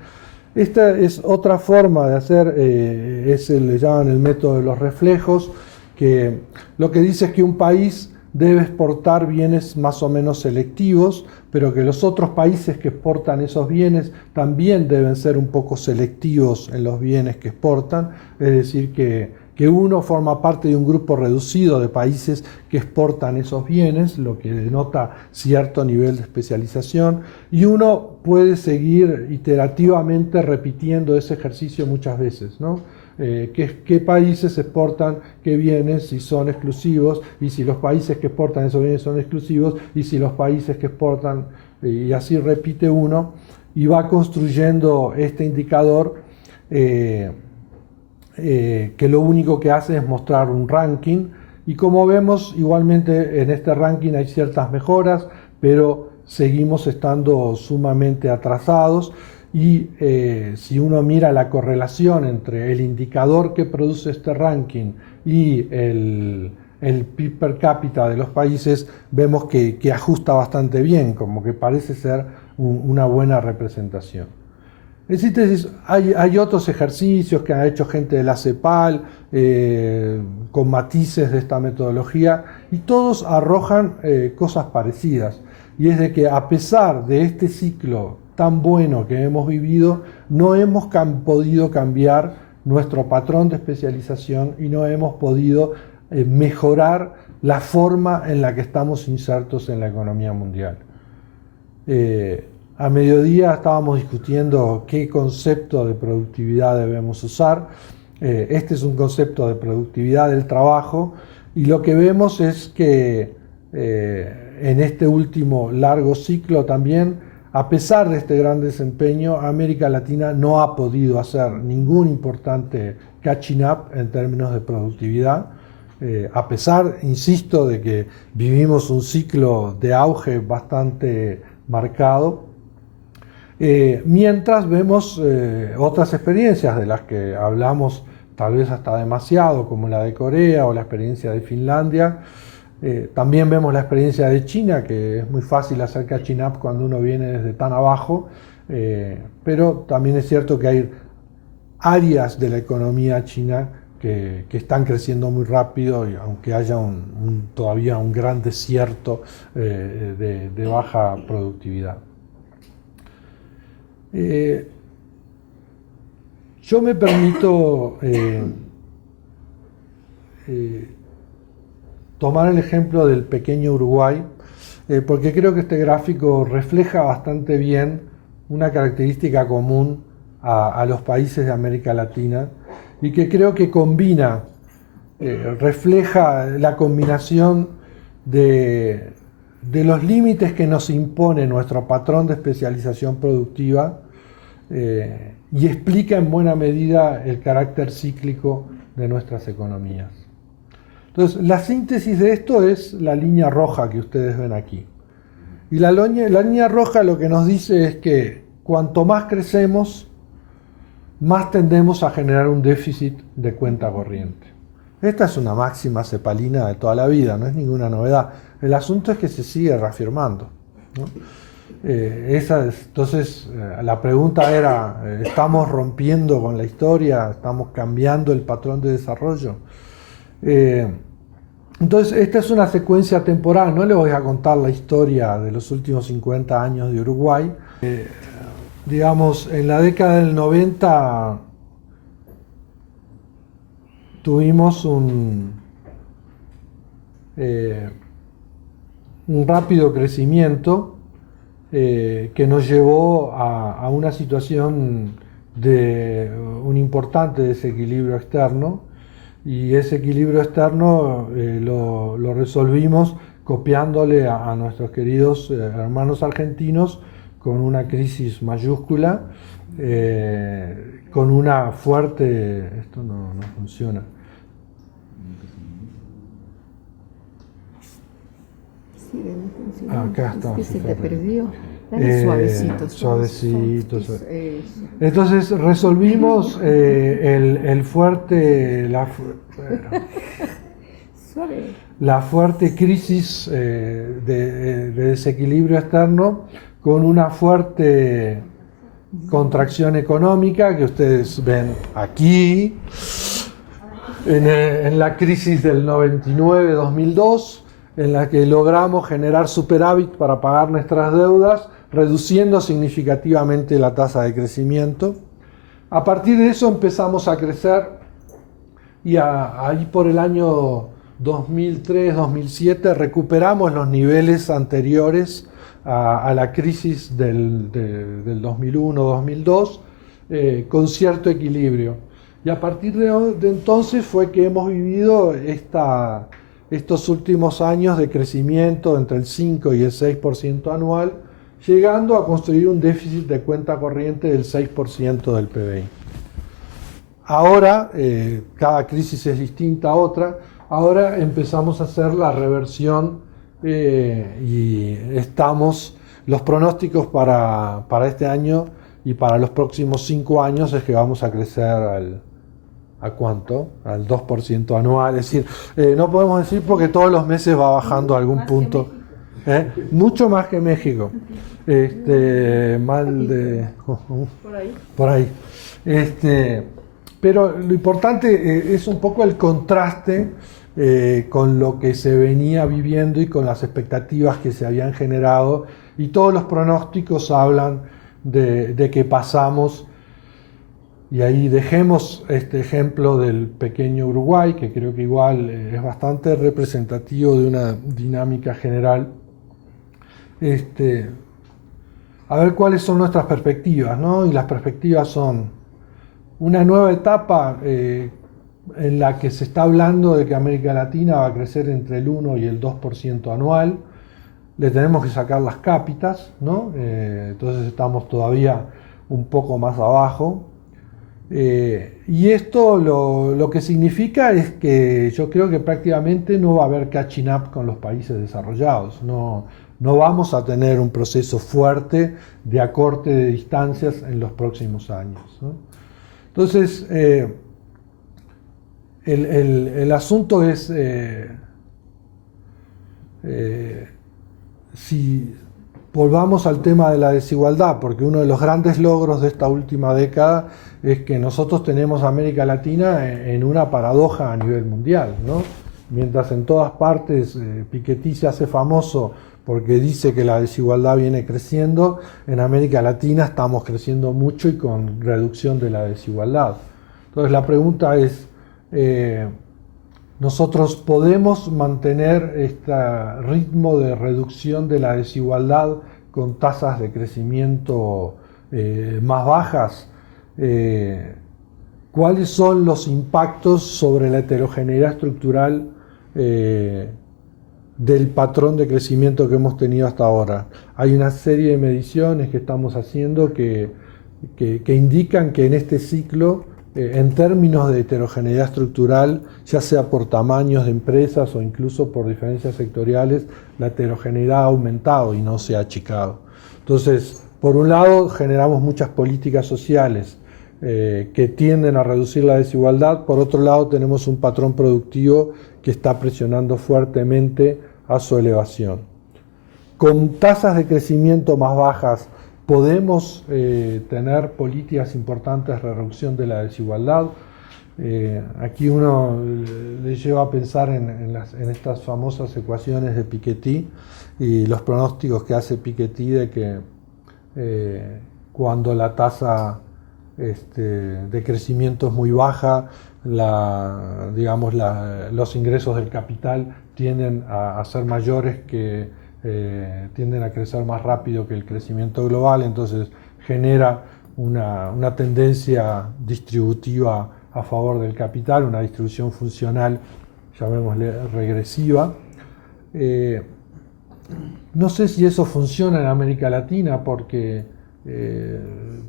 Esta es otra forma de hacer, le llaman el método de los reflejos, que lo que dice es que un país debe exportar bienes más o menos selectivos, pero que los otros países que exportan esos bienes también deben ser un poco selectivos en los bienes que exportan, es decir, que uno forma parte de un grupo reducido de países que exportan esos bienes, lo que denota cierto nivel de especialización, y uno puede seguir iterativamente repitiendo ese ejercicio muchas veces, ¿no? ¿Qué países exportan qué bienes, si son exclusivos, y si los países que exportan esos bienes son exclusivos, y si los países que exportan, y así repite uno, y va construyendo este indicador que lo único que hace es mostrar un ranking, y como vemos, igualmente en este ranking hay ciertas mejoras, pero seguimos estando sumamente atrasados. Y si uno mira la correlación entre el indicador que produce este ranking y el PIB per cápita de los países, vemos que ajusta bastante bien, como que parece ser una buena representación. En síntesis, hay otros ejercicios que ha hecho gente de la CEPAL con matices de esta metodología, y todos arrojan cosas parecidas, y es de que a pesar de este ciclo tan bueno que hemos vivido, no hemos podido cambiar nuestro patrón de especialización y no hemos podido mejorar la forma en la que estamos insertos en la economía mundial. A mediodía estábamos discutiendo qué concepto de productividad debemos usar. Este es un concepto de productividad del trabajo, y lo que vemos es que en este último largo ciclo también, a pesar de este gran desempeño, América Latina no ha podido hacer ningún importante catching up en términos de productividad, a pesar, insisto, de que vivimos un ciclo de auge bastante marcado, mientras vemos otras experiencias de las que hablamos tal vez hasta demasiado, como la de Corea o la experiencia de Finlandia. También vemos la experiencia de China, que es muy fácil hacer catching up cuando uno viene desde tan abajo, pero también es cierto que hay áreas de la economía china que están creciendo muy rápido, y aunque haya todavía un gran desierto de baja productividad. Yo me permito tomar el ejemplo del pequeño Uruguay, porque creo que este gráfico refleja bastante bien una característica común a los países de América Latina, y que creo que refleja la combinación de los límites que nos impone nuestro patrón de especialización productiva, y explica en buena medida el carácter cíclico de nuestras economías. Entonces, la síntesis de esto es la línea roja que ustedes ven aquí. Y la línea roja lo que nos dice es que cuanto más crecemos, más tendemos a generar un déficit de cuenta corriente. Esta es una máxima cepalina de toda la vida, no es ninguna novedad. El asunto es que se sigue reafirmando, ¿no? Entonces, la pregunta era, ¿estamos rompiendo con la historia? ¿Estamos cambiando el patrón de desarrollo? Entonces, esta es una secuencia temporal. No le voy a contar la historia de los últimos 50 años de Uruguay. Digamos, en la década del 90 tuvimos un rápido crecimiento, que nos llevó a una situación de un importante desequilibrio externo, y ese equilibrio externo lo resolvimos copiándole a nuestros queridos hermanos argentinos con una crisis mayúscula, con una fuerte... Esto no funciona. Sí, debe funcionar. Acá está. Es que se te perdió. Dale suavecito. Suavecito. Entonces resolvimos el fuerte... Suave. La fuerte crisis de desequilibrio externo con una fuerte contracción económica que ustedes ven aquí, en la crisis del 99-2002, en la que logramos generar superávit para pagar nuestras deudas, reduciendo significativamente la tasa de crecimiento. A partir de eso empezamos a crecer y ahí por el año 2003-2007 recuperamos los niveles anteriores a la crisis del 2001-2002 con cierto equilibrio. Y a partir de entonces fue que hemos vivido estos últimos años de crecimiento entre el 5 y el 6% anual, llegando a construir un déficit de cuenta corriente del 6% del PBI. Ahora, cada crisis es distinta a otra, ahora empezamos a hacer la reversión y los pronósticos para este año y para los próximos 5 años es que vamos a crecer ¿a cuánto? Al 2% anual. Es decir, no podemos decir porque todos los meses va bajando algún punto. Mucho más que México. Por ahí. Pero lo importante es un poco el contraste con lo que se venía viviendo y con las expectativas que se habían generado, y todos los pronósticos hablan de que pasamos, y ahí dejemos este ejemplo del pequeño Uruguay, que creo que igual es bastante representativo de una dinámica general. A ver cuáles son nuestras perspectivas, ¿no? Y las perspectivas son una nueva etapa en la que se está hablando de que América Latina va a crecer entre el 1 y el 2% anual. Le tenemos que sacar las cápitas, ¿no? Entonces estamos todavía un poco más abajo. Y esto lo que significa es que yo creo que prácticamente no va a haber catching up con los países desarrollados. No vamos a tener un proceso fuerte de acorte de distancias en los próximos años, ¿no? Entonces, el asunto es si volvamos al tema de la desigualdad, porque uno de los grandes logros de esta última década es que nosotros tenemos a América Latina en una paradoja a nivel mundial, ¿no? Mientras en todas partes Piketty se hace famoso porque dice que la desigualdad viene creciendo, en América Latina estamos creciendo mucho y con reducción de la desigualdad. Entonces la pregunta es, ¿nosotros podemos mantener este ritmo de reducción de la desigualdad con tasas de crecimiento más bajas? ¿Cuáles son los impactos sobre la heterogeneidad estructural del patrón de crecimiento que hemos tenido hasta ahora? Hay una serie de mediciones que estamos haciendo que indican que en este ciclo, en términos de heterogeneidad estructural, ya sea por tamaños de empresas o incluso por diferencias sectoriales, la heterogeneidad ha aumentado y no se ha achicado. Entonces, por un lado, generamos muchas políticas sociales que tienden a reducir la desigualdad. Por otro lado, tenemos un patrón productivo que está presionando fuertemente a su elevación. Con tasas de crecimiento más bajas, podemos tener políticas importantes de reducción de la desigualdad. Aquí uno le lleva a pensar en estas famosas ecuaciones de Piketty y los pronósticos que hace Piketty de que cuando la tasa de crecimiento es muy baja, los ingresos del capital tienden a ser mayores que tienden a crecer más rápido que el crecimiento global, entonces genera una tendencia distributiva a favor del capital, una distribución funcional, llamémosle regresiva. No sé si eso funciona en América Latina porque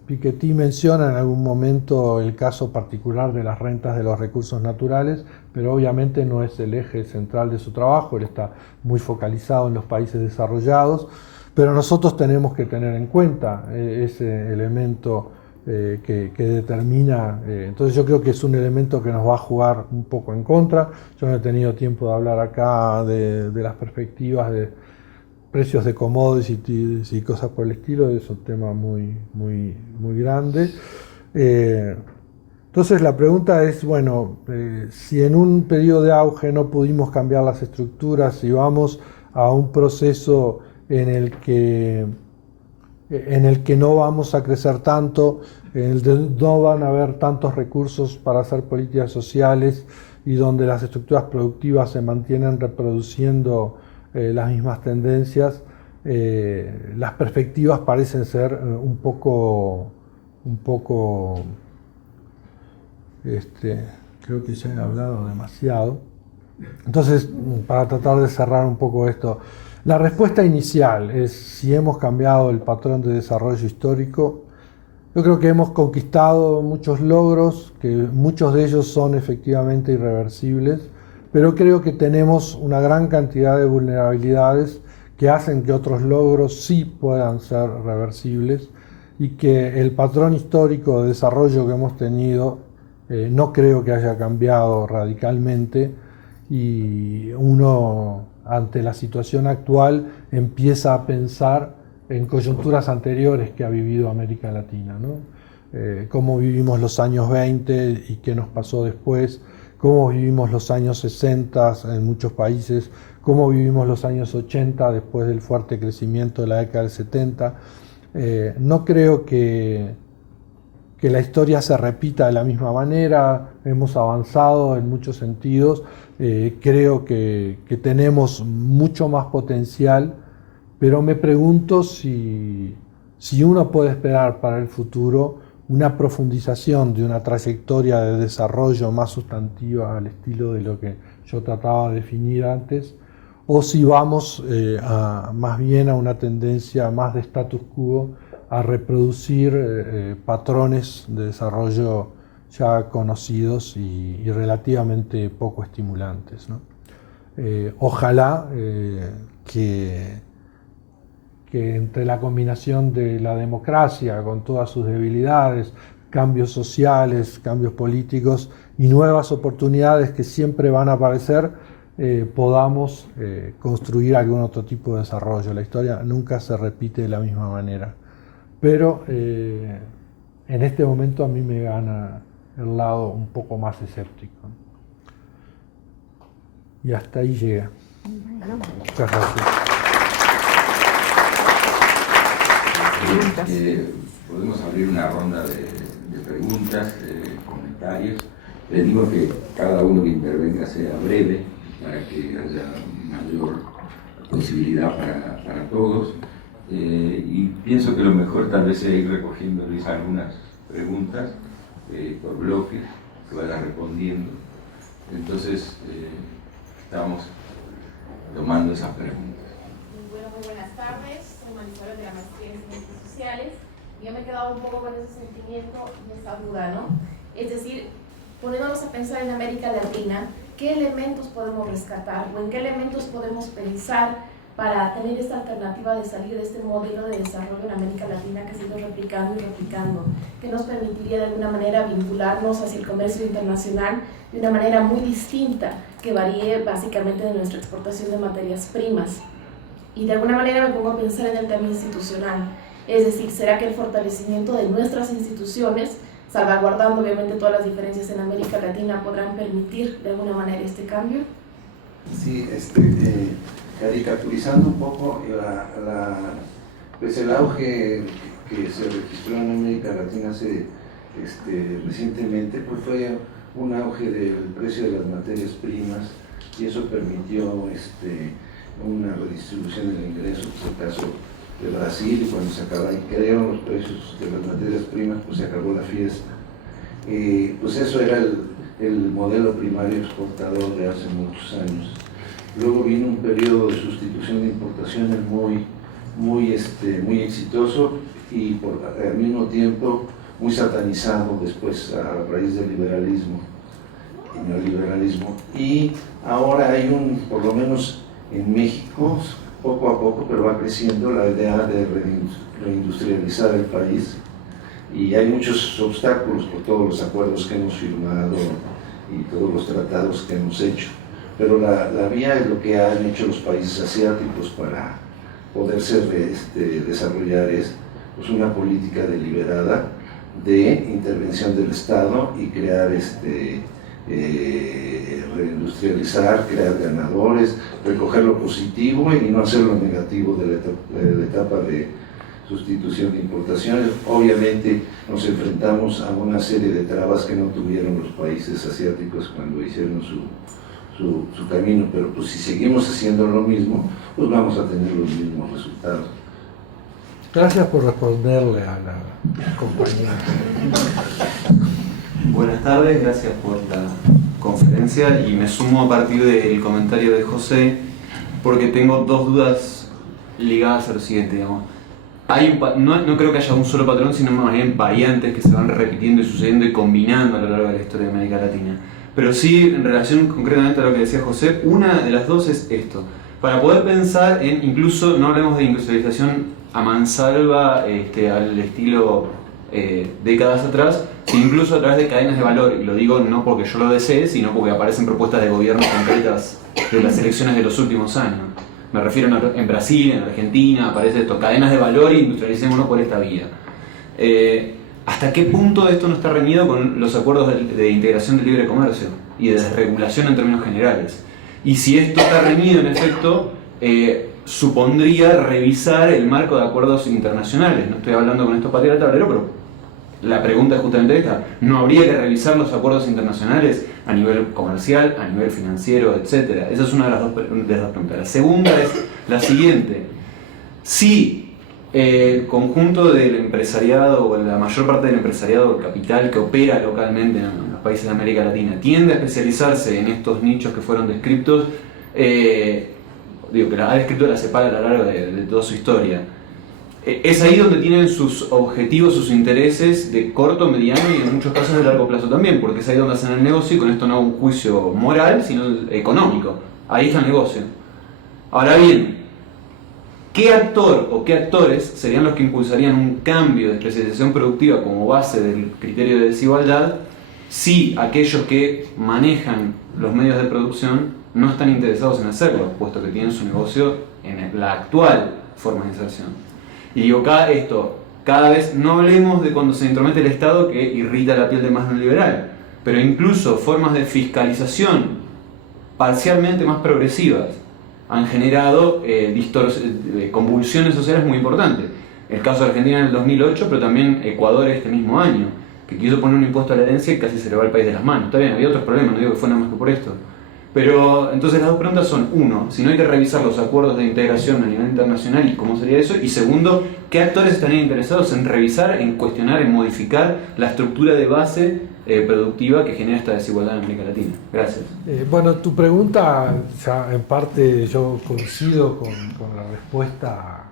Piketty menciona en algún momento el caso particular de las rentas de los recursos naturales, pero obviamente no es el eje central de su trabajo, él está muy focalizado en los países desarrollados, pero nosotros tenemos que tener en cuenta ese elemento que determina, entonces yo creo que es un elemento que nos va a jugar un poco en contra. Yo no he tenido tiempo de hablar acá de las perspectivas de precios de commodities y cosas por el estilo, es un tema muy grande. Entonces la pregunta es, bueno, si en un periodo de auge no pudimos cambiar las estructuras, si vamos a un proceso en el que no vamos a crecer tanto, en el que no van a haber tantos recursos para hacer políticas sociales y donde las estructuras productivas se mantienen reproduciendo las mismas tendencias, las perspectivas parecen ser un poco creo que ya he hablado demasiado. Entonces, para tratar de cerrar un poco esto, la respuesta inicial es si hemos cambiado el patrón de desarrollo histórico. Yo creo que hemos conquistado muchos logros, que muchos de ellos son efectivamente irreversibles, pero creo que tenemos una gran cantidad de vulnerabilidades que hacen que otros logros sí puedan ser reversibles y que el patrón histórico de desarrollo que hemos tenido no creo que haya cambiado radicalmente, y uno ante la situación actual empieza a pensar en coyunturas anteriores que ha vivido América Latina, ¿no? Cómo vivimos los años 20 y qué nos pasó después, cómo vivimos los años 60 en muchos países, cómo vivimos los años 80 después del fuerte crecimiento de la década del 70. No creo que la historia se repita de la misma manera, hemos avanzado en muchos sentidos, creo que tenemos mucho más potencial, pero me pregunto si uno puede esperar para el futuro una profundización de una trayectoria de desarrollo más sustantiva al estilo de lo que yo trataba de definir antes, o si vamos más bien a una tendencia más de status quo, a reproducir patrones de desarrollo ya conocidos y relativamente poco estimulantes, ¿no? Ojalá que entre la combinación de la democracia con todas sus debilidades, cambios sociales, cambios políticos y nuevas oportunidades que siempre van a aparecer, podamos construir algún otro tipo de desarrollo. La historia nunca se repite de la misma manera. Pero en este momento a mí me gana el lado un poco más escéptico. Y hasta ahí llega. Muchas gracias. Podemos abrir una ronda de preguntas, comentarios. Les digo que cada uno que intervenga sea breve para que haya mayor posibilidad para todos. Y pienso que lo mejor tal vez sea ir recogiendo, Luis, algunas preguntas por bloques que vaya respondiendo. Entonces, estamos tomando esas preguntas. Bueno, muy buenas tardes. Soy Marisol de la Maestría en Ciencias Sociales. Yo me he quedado un poco con ese sentimiento y esa duda, ¿no? Es decir, poniéndonos a pensar en América Latina, ¿qué elementos podemos rescatar o en qué elementos podemos pensar para tener esta alternativa de salir de este modelo de desarrollo en América Latina que se ha ido replicando y replicando, que nos permitiría de alguna manera vincularnos hacia el comercio internacional de una manera muy distinta, que varíe básicamente de nuestra exportación de materias primas? Y de alguna manera me pongo a pensar en el tema institucional, es decir, ¿será que el fortalecimiento de nuestras instituciones, salvaguardando obviamente todas las diferencias en América Latina, podrán permitir de alguna manera este cambio? Sí, caricaturizando un poco pues el auge que se registró en América Latina recientemente, pues fue un auge del precio de las materias primas, y eso permitió una redistribución del ingreso, que es el caso de Brasil, y cuando se cayeron los precios de las materias primas, pues se acabó la fiesta. Pues eso era el modelo primario exportador de hace muchos años. Luego vino un periodo de sustitución de importaciones muy exitoso y al mismo tiempo muy satanizado después a raíz del liberalismo y neoliberalismo. Y ahora hay por lo menos en México, poco a poco, pero va creciendo la idea de reindustrializar el país, y hay muchos obstáculos por todos los acuerdos que hemos firmado y todos los tratados que hemos hecho, pero la vía es lo que han hecho los países asiáticos para poderse desarrollar, es pues una política deliberada de intervención del Estado y crear reindustrializar, crear ganadores, recoger lo positivo y no hacer lo negativo de la etapa de sustitución de importaciones. Obviamente nos enfrentamos a una serie de trabas que no tuvieron los países asiáticos cuando hicieron su camino, pero pues si seguimos haciendo lo mismo, pues vamos a tener los mismos resultados. Gracias por responderle a la compañera. Buenas tardes, gracias por la conferencia, y me sumo a partir del comentario de José porque tengo dos dudas ligadas a lo siguiente, digamos. No creo que haya un solo patrón, sino más bien variantes que se van repitiendo y sucediendo y combinando a lo largo de la historia de América Latina. Pero sí, en relación concretamente a lo que decía José, una de las dos es esto. Para poder pensar en, incluso, no hablemos de industrialización a mansalva, al estilo décadas atrás, sino incluso a través de cadenas de valor, y lo digo no porque yo lo desee, sino porque aparecen propuestas de gobierno concretas de las elecciones de los últimos años. Me refiero en Brasil, en Argentina, aparece esto, cadenas de valor e industrialicémonos por esta vía. ¿Hasta qué punto esto no está reñido con los acuerdos de integración de libre comercio y de desregulación en términos generales? Y si esto está reñido, en efecto, supondría revisar el marco de acuerdos internacionales. No estoy hablando con esto patear el tablero, pero la pregunta es justamente esta: ¿no habría que revisar los acuerdos internacionales a nivel comercial, a nivel financiero, etcétera? Esa es una de las dos preguntas. La segunda es la siguiente: si el conjunto del empresariado, o la mayor parte del empresariado, el capital que opera localmente en los países de América Latina, tiende a especializarse en estos nichos que fueron descritos, que la ha descrito la CEPAL a lo largo de toda su historia, es ahí donde tienen sus objetivos, sus intereses de corto, mediano y en muchos casos de largo plazo también, porque es ahí donde hacen el negocio, y con esto no hago un juicio moral, sino económico. Ahí está el negocio. Ahora bien, ¿qué actor o qué actores serían los que impulsarían un cambio de especialización productiva como base del criterio de desigualdad si aquellos que manejan los medios de producción no están interesados en hacerlo, puesto que tienen su negocio en la actual forma de inserción? Y digo, cada vez no hablemos de cuando se intromete el Estado, que irrita la piel de más neoliberal, pero incluso formas de fiscalización parcialmente más progresivas han generado convulsiones sociales muy importantes. El caso de Argentina en el 2008, pero también Ecuador este mismo año, que quiso poner un impuesto a la herencia y casi se le va el país de las manos. Está bien, había otros problemas, no digo que fue nada más que por esto. Pero entonces las dos preguntas son: uno, si no hay que revisar los acuerdos de integración a nivel internacional y cómo sería eso, y segundo, ¿qué actores estarían interesados en revisar, en cuestionar, en modificar la estructura de base productiva que genera esta desigualdad en América Latina? Gracias. Bueno, tu pregunta, ya en parte yo coincido con la respuesta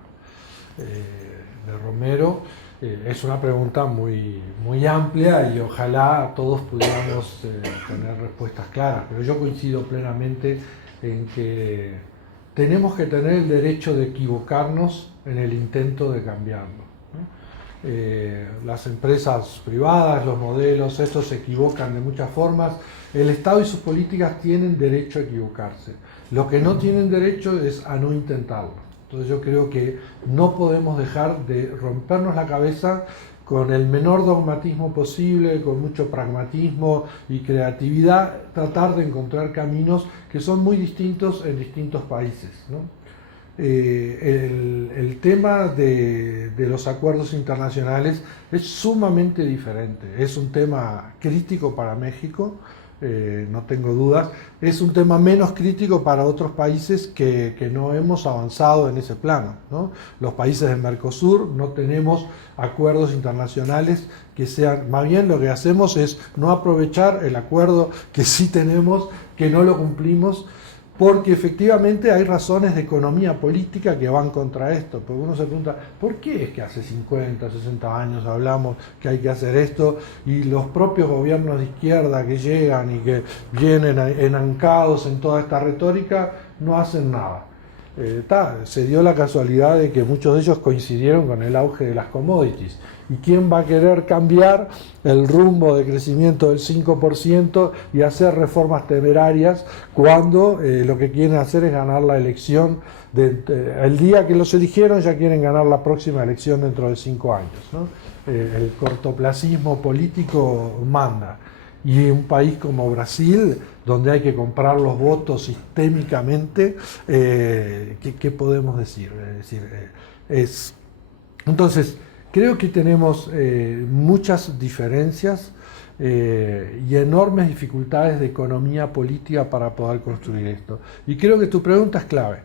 de Romero. Es una pregunta muy amplia y ojalá todos pudiéramos tener respuestas claras, pero yo coincido plenamente en que tenemos que tener el derecho de equivocarnos en el intento de cambiarlo, ¿no? Las empresas privadas, los modelos, estos se equivocan de muchas formas. El Estado y sus políticas tienen derecho a equivocarse. Lo que no tienen derecho es a no intentarlo. Entonces yo creo que no podemos dejar de rompernos la cabeza con el menor dogmatismo posible, con mucho pragmatismo y creatividad, tratar de encontrar caminos que son muy distintos en distintos países, ¿no? El tema de los acuerdos internacionales es sumamente diferente. Es un tema crítico para México, no tengo dudas. Es un tema menos crítico para otros países que no hemos avanzado en ese plano, ¿no? Los países del Mercosur no tenemos acuerdos internacionales que sean, más bien lo que hacemos es no aprovechar el acuerdo que sí tenemos, que no lo cumplimos, porque efectivamente hay razones de economía política que van contra esto, porque uno se pregunta, ¿por qué es que hace 50, 60 años hablamos que hay que hacer esto y los propios gobiernos de izquierda que llegan y que vienen enancados en toda esta retórica no hacen nada? Se dio la casualidad de que muchos de ellos coincidieron con el auge de las commodities. ¿Y quién va a querer cambiar el rumbo de crecimiento del 5% y hacer reformas temerarias cuando lo que quieren hacer es ganar la elección? El día que los eligieron ya quieren ganar la próxima elección dentro de 5 años, ¿no? El cortoplacismo político manda. Y en un país como Brasil, donde hay que comprar los votos sistémicamente, ¿qué podemos decir? Entonces, creo que tenemos muchas diferencias y enormes dificultades de economía política para poder construir esto. Y creo que tu pregunta es clave,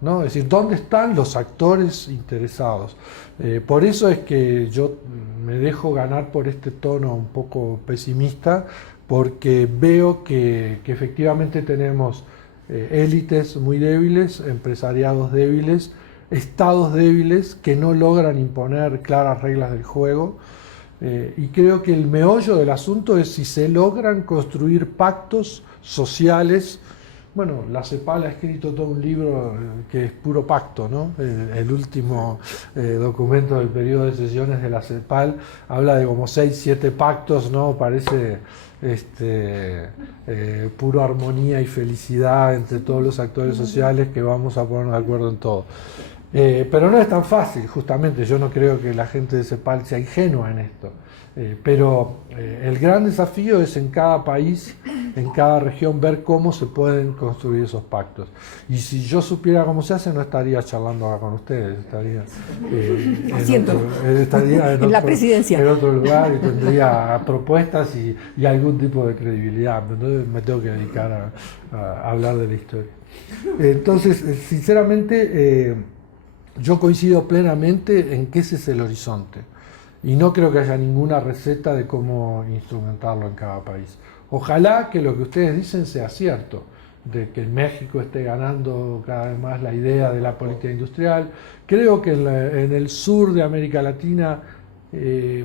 ¿no? Es decir, ¿dónde están los actores interesados? Por eso es que yo me dejo ganar por este tono un poco pesimista, porque veo que efectivamente tenemos élites muy débiles, empresariados débiles, estados débiles que no logran imponer claras reglas del juego, y creo que el meollo del asunto es si se logran construir pactos sociales. Bueno, la CEPAL ha escrito todo un libro que es puro pacto, ¿no? El último documento del periodo de sesiones de la CEPAL habla de como 6, 7 pactos, ¿no? Parece puro armonía y felicidad entre todos los actores sociales que vamos a ponernos de acuerdo en todo. Pero no es tan fácil, justamente. Yo no creo que la gente de CEPAL sea ingenua en esto. Pero el gran desafío es en cada país, en cada región, ver cómo se pueden construir esos pactos. Y si yo supiera cómo se hace, no estaría charlando acá con ustedes, estaría, en la presidencia. En otro lugar, y tendría propuestas y algún tipo de credibilidad. Entonces me tengo que dedicar a hablar de la historia. Entonces, sinceramente, yo coincido plenamente en que ese es el horizonte. Y no creo que haya ninguna receta de cómo instrumentarlo en cada país. Ojalá que lo que ustedes dicen sea cierto, de que en México esté ganando cada vez más la idea de la política industrial. Creo que en el sur de América Latina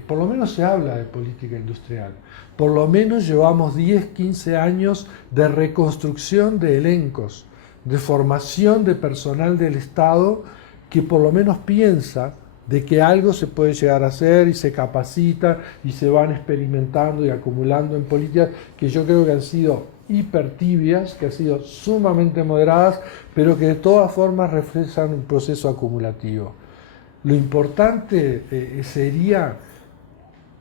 por lo menos se habla de política industrial. Por lo menos llevamos 10, 15 años de reconstrucción de elencos, de formación de personal del Estado que por lo menos piensa de que algo se puede llegar a hacer y se capacita y se van experimentando y acumulando en políticas que yo creo que han sido hiper tibias, que han sido sumamente moderadas, pero que de todas formas reflejan un proceso acumulativo. Lo importante sería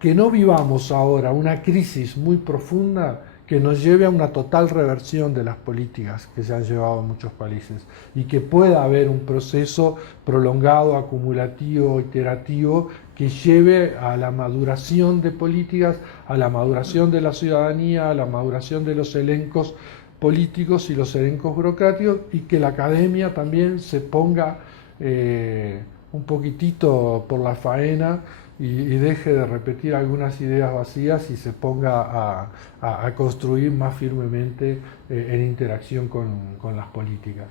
que no vivamos ahora una crisis muy profunda que nos lleve a una total reversión de las políticas que se han llevado en muchos países y que pueda haber un proceso prolongado, acumulativo, iterativo, que lleve a la maduración de políticas, a la maduración de la ciudadanía, a la maduración de los elencos políticos y los elencos burocráticos, y que la academia también se ponga un poquitito por la faena y deje de repetir algunas ideas vacías y se ponga a construir más firmemente en interacción con las políticas.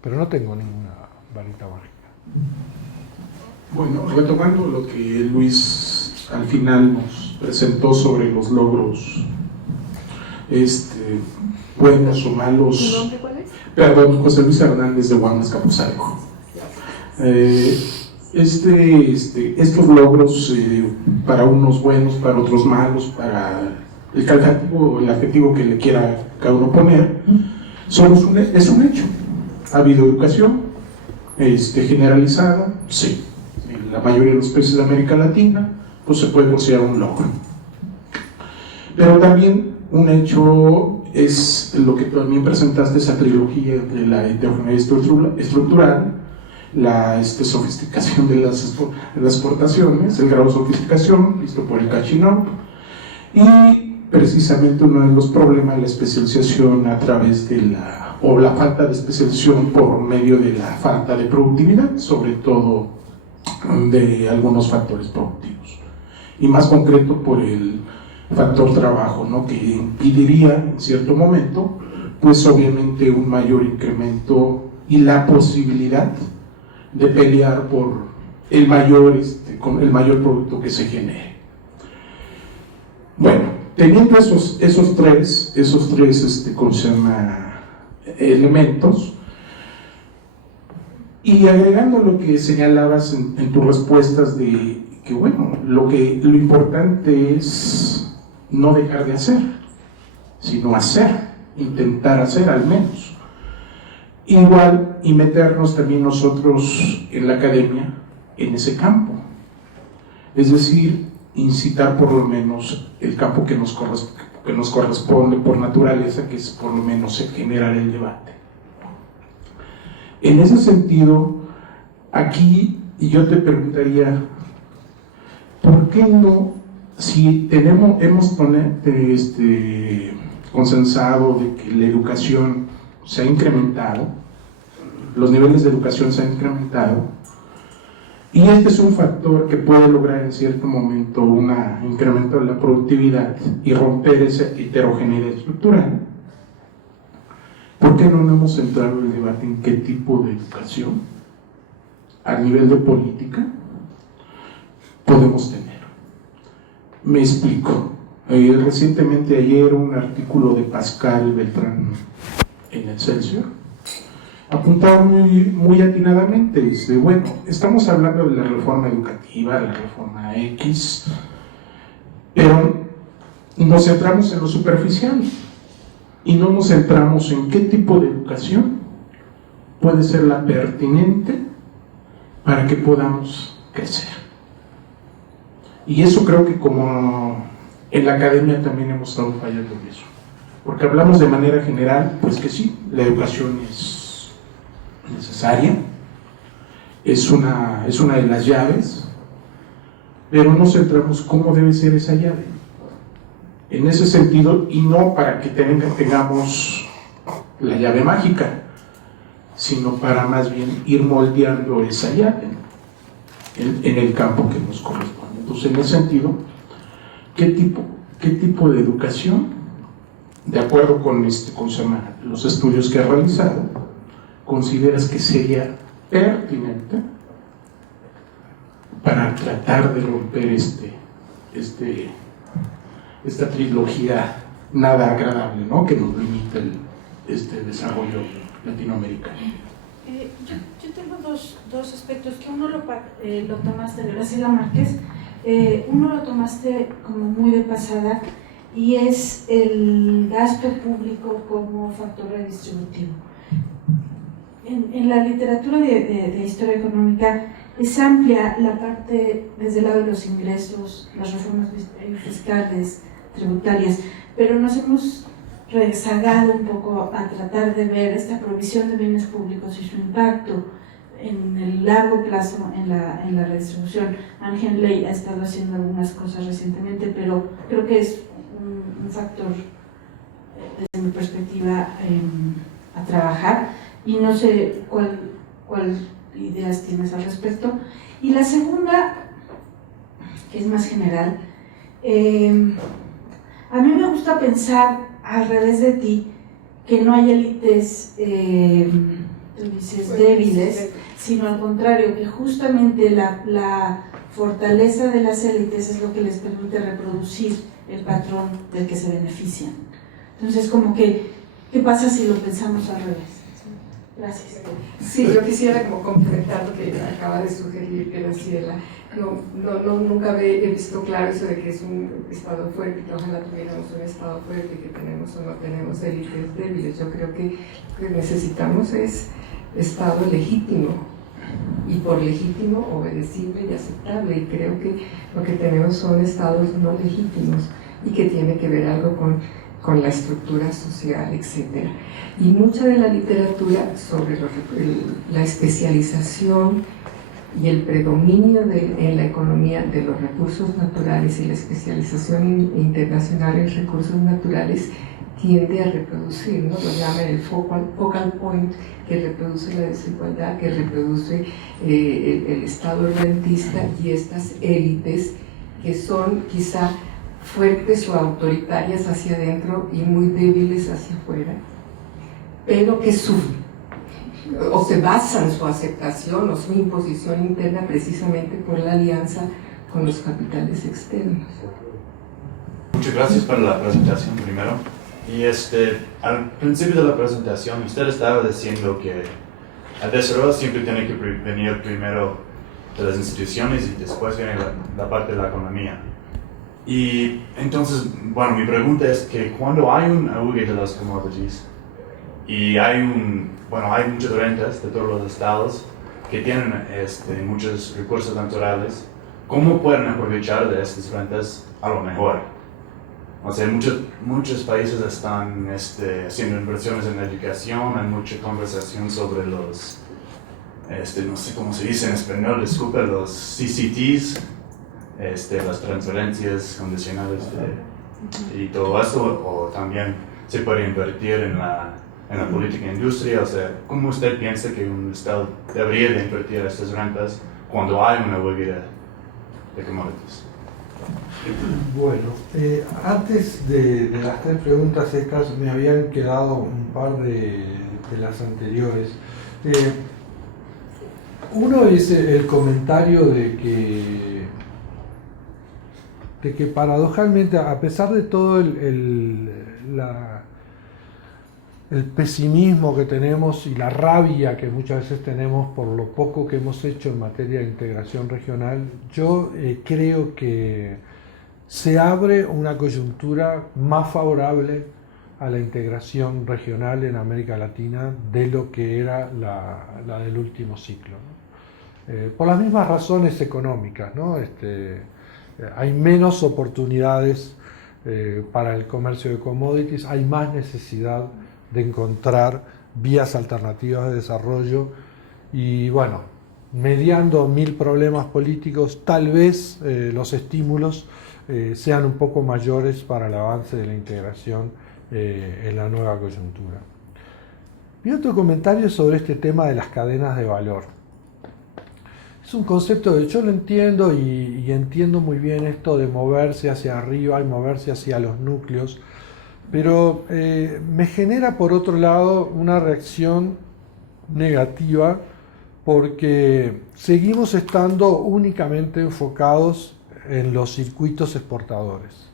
Pero no tengo ninguna varita mágica. Bueno, retomando lo que Luis al final nos presentó sobre los logros buenos o malos. ¿Tu nombre cuál es? Perdón, José Luis Hernández de Guamas, Capuzalco. Estos logros, para unos buenos, para otros malos, para el adjetivo que le quiera cada uno poner, es un hecho. Ha habido educación generalizada, sí. En la mayoría de los países de América Latina, pues se puede considerar un logro. Pero también un hecho es lo que también presentaste, esa trilogía de la heterogeneidad estructural, la sofisticación de las exportaciones, el grado de sofisticación visto por el Kachinov, precisamente uno de los problemas, la especialización a través de la falta de especialización por medio de la falta de productividad, sobre todo de algunos factores productivos, y más concreto por el factor trabajo, ¿no? Que impediría en cierto momento, pues obviamente un mayor incremento y la posibilidad de pelear por el mayor, con el mayor producto que se genere. Bueno, teniendo esos tres elementos, y agregando lo que señalabas en tus respuestas de que, bueno, lo importante es no dejar de hacer, sino hacer, intentar hacer al menos. Igual, y meternos también nosotros en la academia en ese campo, es decir, incitar por lo menos el campo que nos corresponde por naturaleza, que es por lo menos generar el debate. En ese sentido, aquí yo te preguntaría, ¿por qué no, si hemos consensado de que la educación se ha incrementado, los niveles de educación se han incrementado, y este es un factor que puede lograr en cierto momento un incremento de la productividad y romper esa heterogeneidad estructural? ¿Por qué no hemos centrado el debate en qué tipo de educación a nivel de política podemos tener? Me explico. Recientemente ayer un artículo de Pascal Beltrán en Excelsior apuntaba muy atinadamente, dice, bueno, estamos hablando de la reforma educativa, la reforma X, pero nos centramos en lo superficial y no nos centramos en qué tipo de educación puede ser la pertinente para que podamos crecer. Y eso creo que como en la academia también hemos estado fallando en eso, porque hablamos de manera general, pues que sí, la educación es necesaria, es una de las llaves, pero no centramos cómo debe ser esa llave. En ese sentido, y no para que tengamos la llave mágica, sino para más bien ir moldeando esa llave en el campo que nos corresponde. Entonces, en ese sentido, ¿qué tipo de educación, de acuerdo con los estudios que has realizado, consideras que sería pertinente para tratar de romper esta trilogía nada agradable, ¿no?, que nos limita este desarrollo latinoamericano? Yo tengo dos aspectos, que uno lo tomaste de Graciela Márquez, uno lo tomaste como muy de pasada, y es el gasto público como factor redistributivo. En la literatura de historia económica es amplia la parte desde el lado de los ingresos, las reformas fiscales, tributarias, pero nos hemos rezagado un poco a tratar de ver esta provisión de bienes públicos y su impacto en el largo plazo en la redistribución. Ángel Ley ha estado haciendo algunas cosas recientemente, pero creo que es un factor, desde mi perspectiva, a trabajar, y no sé cuál ideas tienes al respecto. Y la segunda, que es más general, a mí me gusta pensar al revés de ti, que no hay élites tú dices débiles, sino al contrario, que justamente la fortaleza de las élites es lo que les permite reproducir el patrón del que se benefician. Entonces, como que, ¿qué pasa si lo pensamos al revés? Gracias. Sí, yo quisiera como complementar lo que acaba de sugerir Graciela. Nunca he visto claro eso de que es un Estado fuerte, que ojalá tuviéramos un Estado fuerte, que tenemos o no tenemos élites débiles. Yo creo que lo que necesitamos es Estado legítimo, y por legítimo, obedecible y aceptable. Y creo que lo que tenemos son estados no legítimos y que tiene que ver algo con la estructura social, etc. Y mucha de la literatura sobre la especialización y el predominio en la economía de los recursos naturales y la especialización internacional en recursos naturales tiende a reproducir, ¿no? Lo llaman el focal point, que reproduce la desigualdad, que reproduce el estado rentista y estas élites que son quizá fuertes o autoritarias hacia adentro y muy débiles hacia afuera, pero que sufren o se basan su aceptación o su imposición interna precisamente por la alianza con los capitales externos. Muchas gracias por la presentación primero. Y al principio de la presentación usted estaba diciendo que el desarrollo siempre tiene que venir primero de las instituciones y después viene la parte de la economía. Y entonces, bueno, mi pregunta es que cuando hay un auge de las commodities y hay muchas rentas de todos los estados que tienen muchos recursos naturales, ¿cómo pueden aprovechar de estas rentas a lo mejor? O sea, muchos países están haciendo inversiones en educación, hay mucha conversación sobre los, no sé cómo se dice en español, disculpe, los CCTs, las transferencias condicionales y todo esto, o también se puede invertir en la política industria. O sea, ¿cómo usted piensa que un Estado debería de invertir estas rentas cuando hay una huelga de commodities? Bueno, antes de las tres preguntas estas me habían quedado un par de las anteriores. Uno es el comentario de que paradojalmente, a pesar de todo el pesimismo que tenemos y la rabia que muchas veces tenemos por lo poco que hemos hecho en materia de integración regional, yo creo que se abre una coyuntura más favorable a la integración regional en América Latina de lo que era la del último ciclo, ¿no? Por las mismas razones económicas, ¿no? Hay menos oportunidades para el comercio de commodities, hay más necesidad de encontrar vías alternativas de desarrollo y, bueno, mediando 1000 problemas políticos, tal vez los estímulos sean un poco mayores para el avance de la integración en la nueva coyuntura. Y otro comentario sobre este tema de las cadenas de valor. Es un concepto que yo lo entiendo y entiendo muy bien esto de moverse hacia arriba y moverse hacia los núcleos, pero me genera por otro lado una reacción negativa porque seguimos estando únicamente enfocados en los circuitos exportadores.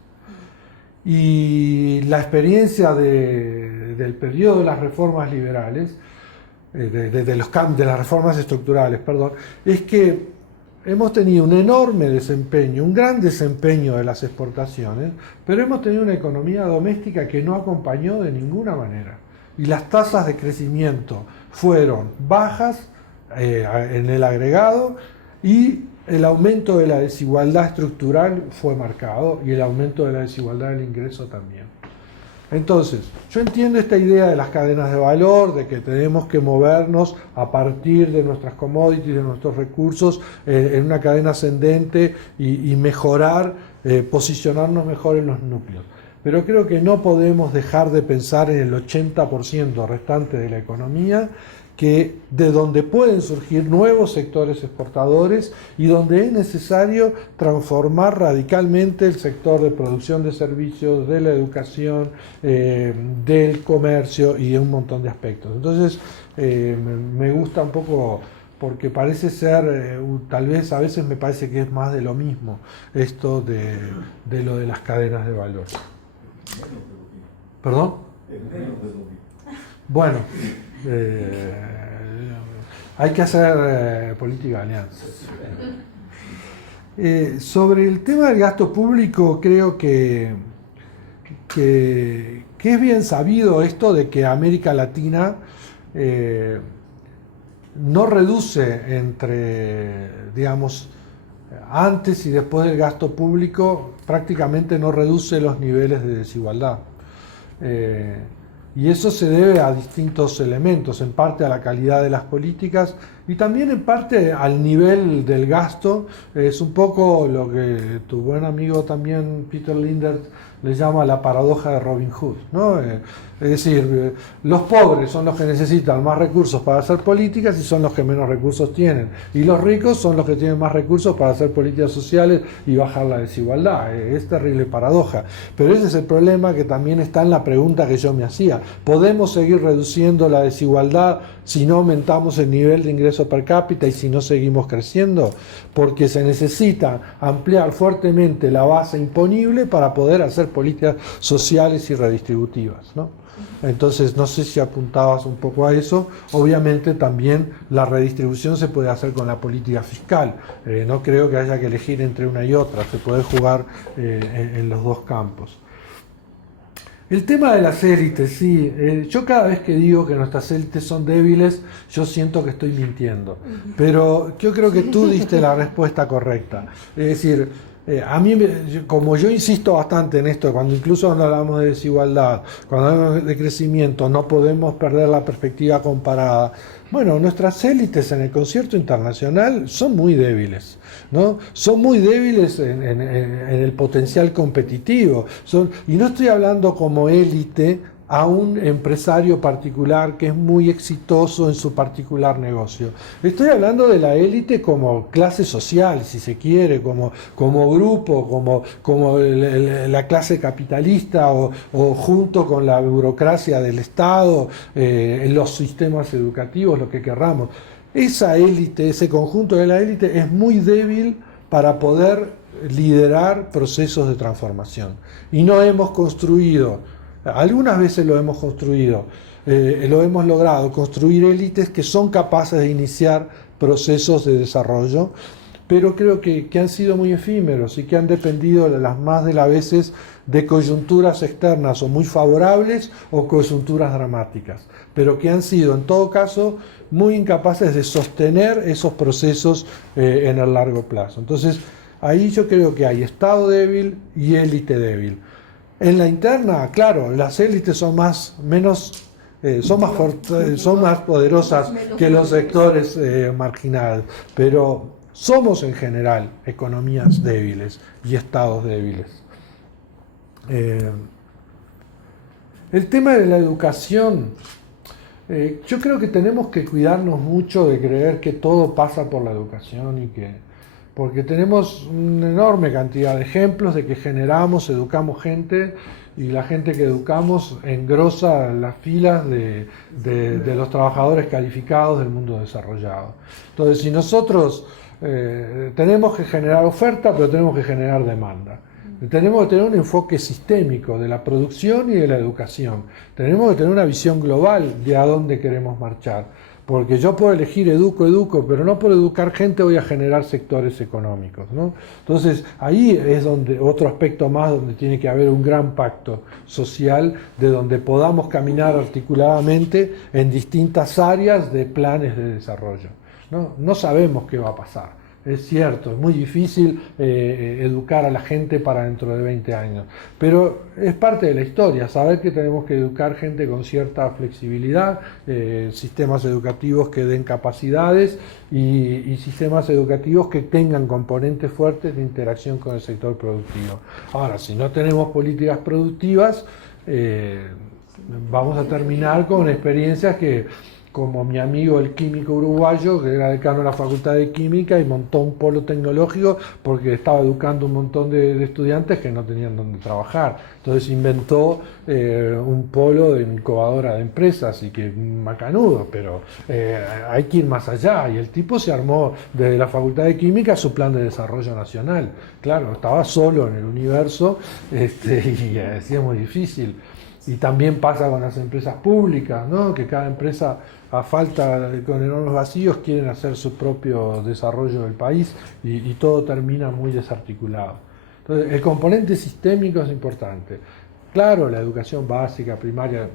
Y la experiencia del periodo de las reformas liberales, de las reformas estructurales, perdón, es que hemos tenido un enorme desempeño, un gran desempeño de las exportaciones, pero hemos tenido una economía doméstica que no acompañó de ninguna manera. Y las tasas de crecimiento fueron bajas en el agregado y el aumento de la desigualdad estructural fue marcado y el aumento de la desigualdad del ingreso también. Entonces, yo entiendo esta idea de las cadenas de valor, de que tenemos que movernos a partir de nuestras commodities, de nuestros recursos, en una cadena ascendente y mejorar, posicionarnos mejor en los núcleos. Pero creo que no podemos dejar de pensar en el 80% restante de la economía, de donde pueden surgir nuevos sectores exportadores y donde es necesario transformar radicalmente el sector de producción de servicios, de la educación, del comercio y de un montón de aspectos. Entonces, me gusta un poco porque parece ser, tal vez a veces me parece que es más de lo mismo, esto de lo de las cadenas de valor. ¿Perdón? Bueno. Hay que hacer política de alianzas. Sobre el tema del gasto público, creo que es bien sabido esto de que América Latina no reduce entre, digamos, antes y después del gasto público, prácticamente no reduce los niveles de desigualdad. Y eso se debe a distintos elementos, en parte a la calidad de las políticas y también en parte al nivel del gasto. Es un poco lo que tu buen amigo también, Peter Lindert, le llama la paradoja de Robin Hood, ¿no? Es decir, los pobres son los que necesitan más recursos para hacer políticas y son los que menos recursos tienen. Y los ricos son los que tienen más recursos para hacer políticas sociales y bajar la desigualdad. Es terrible paradoja. Pero ese es el problema que también está en la pregunta que yo me hacía. ¿Podemos seguir reduciendo la desigualdad si no aumentamos el nivel de ingreso per cápita y si no seguimos creciendo? Porque se necesita ampliar fuertemente la base imponible para poder hacer políticas sociales y redistributivas, ¿no? Entonces, no sé si apuntabas un poco a eso. Obviamente también la redistribución se puede hacer con la política fiscal. No creo que haya que elegir entre una y otra, se puede jugar en los dos campos. El tema de las élites, sí. Yo cada vez que digo que nuestras élites son débiles, yo siento que estoy mintiendo. Pero yo creo que tú diste la respuesta correcta. Es decir, a mí, como yo insisto bastante en esto, incluso cuando hablamos de desigualdad, cuando hablamos de crecimiento, no podemos perder la perspectiva comparada. Bueno, nuestras élites en el concierto internacional son muy débiles, ¿no? Son muy débiles en el potencial competitivo. Y no estoy hablando como élite a un empresario particular que es muy exitoso en su particular negocio. Estoy hablando de la élite como clase social, si se quiere, como grupo, como la clase capitalista o junto con la burocracia del Estado, los sistemas educativos, lo que querramos. Esa élite, ese conjunto de la élite es muy débil para poder liderar procesos de transformación. Y no hemos construido, algunas veces lo hemos construido, lo hemos logrado, construir élites que son capaces de iniciar procesos de desarrollo, pero creo que han sido muy efímeros y que han dependido las más de las veces de coyunturas externas o muy favorables o coyunturas dramáticas, pero que han sido en todo caso muy incapaces de sostener esos procesos en el largo plazo. Entonces, ahí yo creo que hay Estado débil y élite débil. En la interna, claro, las élites son más poderosas que los sectores marginales, pero somos en general economías débiles y estados débiles. El tema de la educación, yo creo que tenemos que cuidarnos mucho de creer que todo pasa por la educación porque tenemos una enorme cantidad de ejemplos de que educamos gente y la gente que educamos engrosa las filas de los trabajadores calificados del mundo desarrollado. Entonces, si nosotros tenemos que generar oferta, pero tenemos que generar demanda. Tenemos que tener un enfoque sistémico de la producción y de la educación. Tenemos que tener una visión global de a dónde queremos marchar. Porque yo puedo elegir educo, pero no por educar gente voy a generar sectores económicos, ¿no? Entonces, ahí es donde otro aspecto más donde tiene que haber un gran pacto social, de donde podamos caminar articuladamente en distintas áreas de planes de desarrollo, ¿no? No sabemos qué va a pasar. Es cierto, es muy difícil educar a la gente para dentro de 20 años, pero es parte de la historia, saber que tenemos que educar gente con cierta flexibilidad, sistemas educativos que den capacidades y sistemas educativos que tengan componentes fuertes de interacción con el sector productivo. Ahora, si no tenemos políticas productivas, vamos a terminar con experiencias como mi amigo el químico uruguayo, que era decano de la Facultad de Química y montó un polo tecnológico porque estaba educando un montón de estudiantes que no tenían donde trabajar. Entonces inventó un polo de incubadora de empresas y que macanudo, pero hay que ir más allá. Y el tipo se armó desde la Facultad de Química su plan de desarrollo nacional. Claro, estaba solo en el universo y así es muy difícil. Y también pasa con las empresas públicas, ¿no? Que cada empresa, a falta con enormes vacíos, quieren hacer su propio desarrollo del país y todo termina muy desarticulado. Entonces, el componente sistémico es importante. Claro, la educación básica, primaria,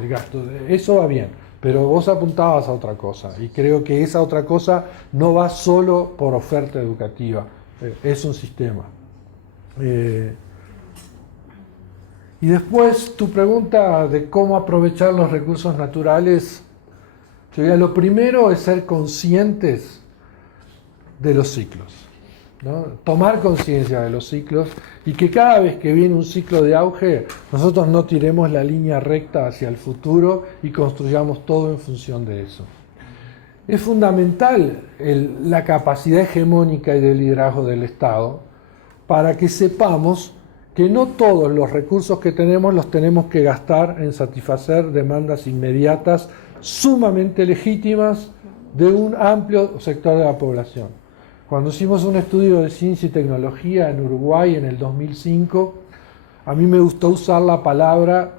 el gasto, eso va bien, pero vos apuntabas a otra cosa y creo que esa otra cosa no va solo por oferta educativa, es un sistema. Y después tu pregunta de cómo aprovechar los recursos naturales, yo diría, lo primero es ser conscientes de los ciclos, ¿no? Tomar conciencia de los ciclos y que cada vez que viene un ciclo de auge, nosotros no tiremos la línea recta hacia el futuro y construyamos todo en función de eso. Es fundamental la capacidad hegemónica y de liderazgo del Estado para que sepamos que no todos los recursos que tenemos los tenemos que gastar en satisfacer demandas inmediatas sumamente legítimas de un amplio sector de la población. Cuando hicimos un estudio de ciencia y tecnología en Uruguay en el 2005, a mí me gustó usar la palabra,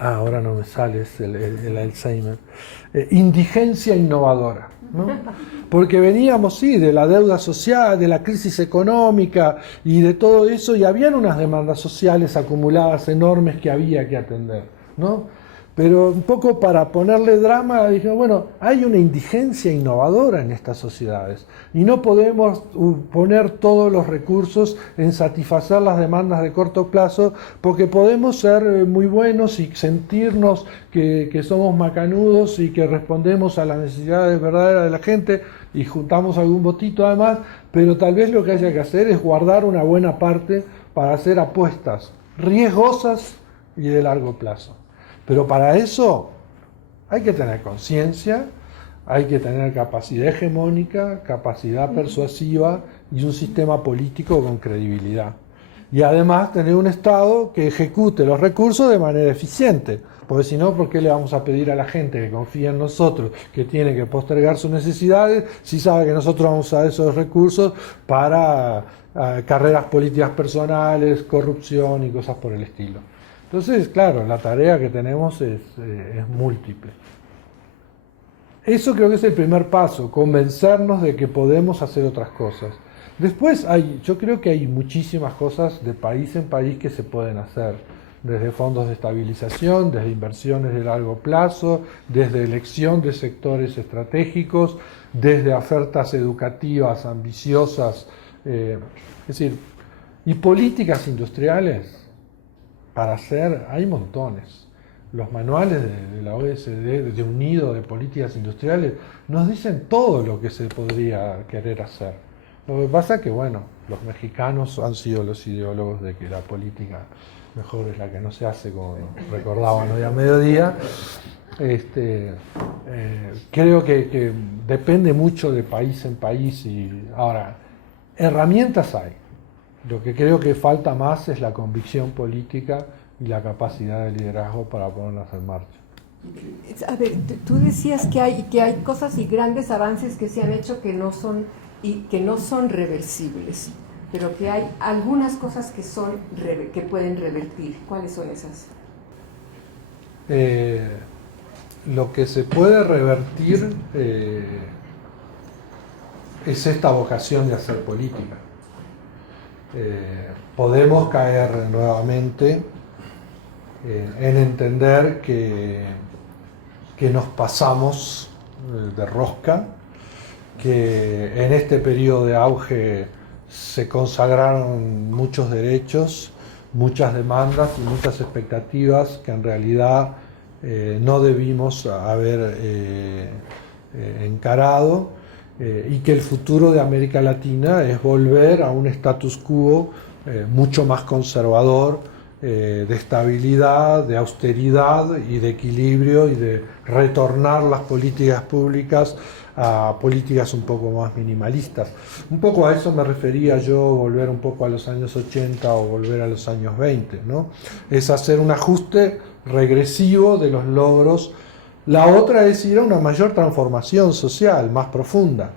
ahora no me sale, es el Alzheimer, indigencia innovadora, ¿no? Porque veníamos, sí, de la deuda social, de la crisis económica y de todo eso, y habían unas demandas sociales acumuladas enormes que había que atender, ¿no? Pero un poco para ponerle drama, dijimos, bueno, hay una indigencia innovadora en estas sociedades y no podemos poner todos los recursos en satisfacer las demandas de corto plazo, porque podemos ser muy buenos y sentirnos que somos macanudos y que respondemos a las necesidades verdaderas de la gente y juntamos algún votito además, pero tal vez lo que haya que hacer es guardar una buena parte para hacer apuestas riesgosas y de largo plazo. Pero para eso hay que tener conciencia, hay que tener capacidad hegemónica, capacidad persuasiva y un sistema político con credibilidad. Y además tener un Estado que ejecute los recursos de manera eficiente, porque si no, ¿por qué le vamos a pedir a la gente que confíe en nosotros, que tiene que postergar sus necesidades, si sabe que nosotros vamos a usar esos recursos para carreras políticas personales, corrupción y cosas por el estilo? Entonces, claro, la tarea que tenemos es múltiple. Eso creo que es el primer paso, convencernos de que podemos hacer otras cosas. Después yo creo que hay muchísimas cosas de país en país que se pueden hacer, desde fondos de estabilización, desde inversiones de largo plazo, desde elección de sectores estratégicos, desde ofertas educativas ambiciosas, es decir, y políticas industriales. Para hacer, hay montones. Los manuales de la OECD, de UNIDO, de políticas industriales, nos dicen todo lo que se podría querer hacer. Lo que pasa es que, bueno, los mexicanos han sido los ideólogos de que la política mejor es la que no se hace, como recordaban hoy a mediodía. Creo que depende mucho de país en país. Y ahora, herramientas hay. Lo que creo que falta más es la convicción política y la capacidad de liderazgo para ponerlas en marcha. A ver, tú decías que hay cosas y grandes avances que se han hecho que no son reversibles, pero que hay algunas cosas que pueden revertir. ¿Cuáles son esas? Lo que se puede revertir es esta vocación de hacer política. Podemos caer nuevamente en entender que nos pasamos de rosca, que en este periodo de auge se consagraron muchos derechos, muchas demandas y muchas expectativas que en realidad no debimos haber encarado. Y que el futuro de América Latina es volver a un status quo mucho más conservador, de estabilidad, de austeridad y de equilibrio, y de retornar las políticas públicas a políticas un poco más minimalistas. Un poco a eso me refería yo, volver un poco a los años 80 o volver a los años 20, ¿no? Es hacer un ajuste regresivo de los logros. La otra es ir a una mayor transformación social, más profunda.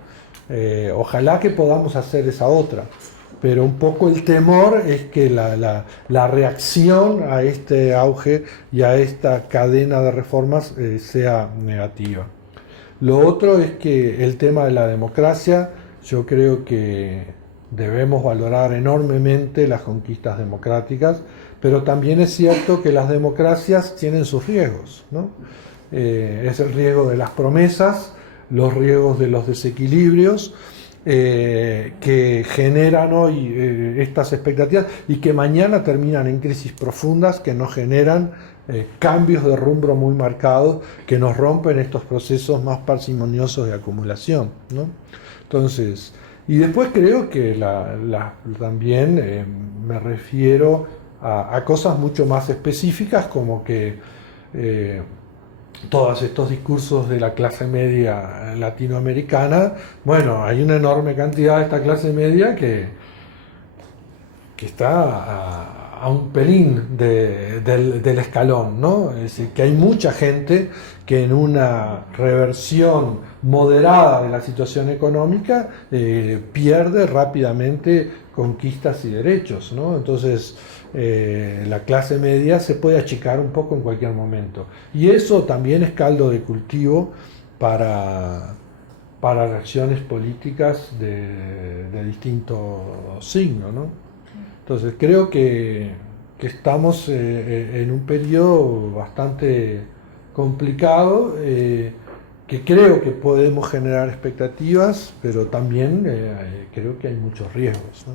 Ojalá que podamos hacer esa otra, pero un poco el temor es que la reacción a este auge y a esta cadena de reformas sea negativa. Lo otro es que el tema de la democracia, yo creo que debemos valorar enormemente las conquistas democráticas, pero también es cierto que las democracias tienen sus riesgos, ¿no? Es el riesgo de las promesas, los riesgos de los desequilibrios, que generan hoy estas expectativas y que mañana terminan en crisis profundas que nos generan cambios de rumbo muy marcados que nos rompen estos procesos más parsimoniosos de acumulación, ¿no? Entonces, y después creo que también me refiero a cosas mucho más específicas, como que todos estos discursos de la clase media latinoamericana, bueno, hay una enorme cantidad de esta clase media que está a un pelín del escalón, ¿no? Es decir, que hay mucha gente que en una reversión moderada de la situación económica pierde rápidamente conquistas y derechos, ¿no? Entonces, la clase media se puede achicar un poco en cualquier momento. Y eso también es caldo de cultivo para reacciones políticas de distinto signo, ¿no? Entonces creo que estamos en un periodo bastante complicado, que creo que podemos generar expectativas, pero también creo que hay muchos riesgos, ¿no?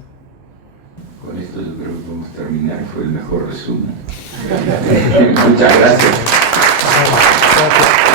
Con esto yo creo que podemos terminar, fue el mejor resumen. Muchas gracias. Gracias.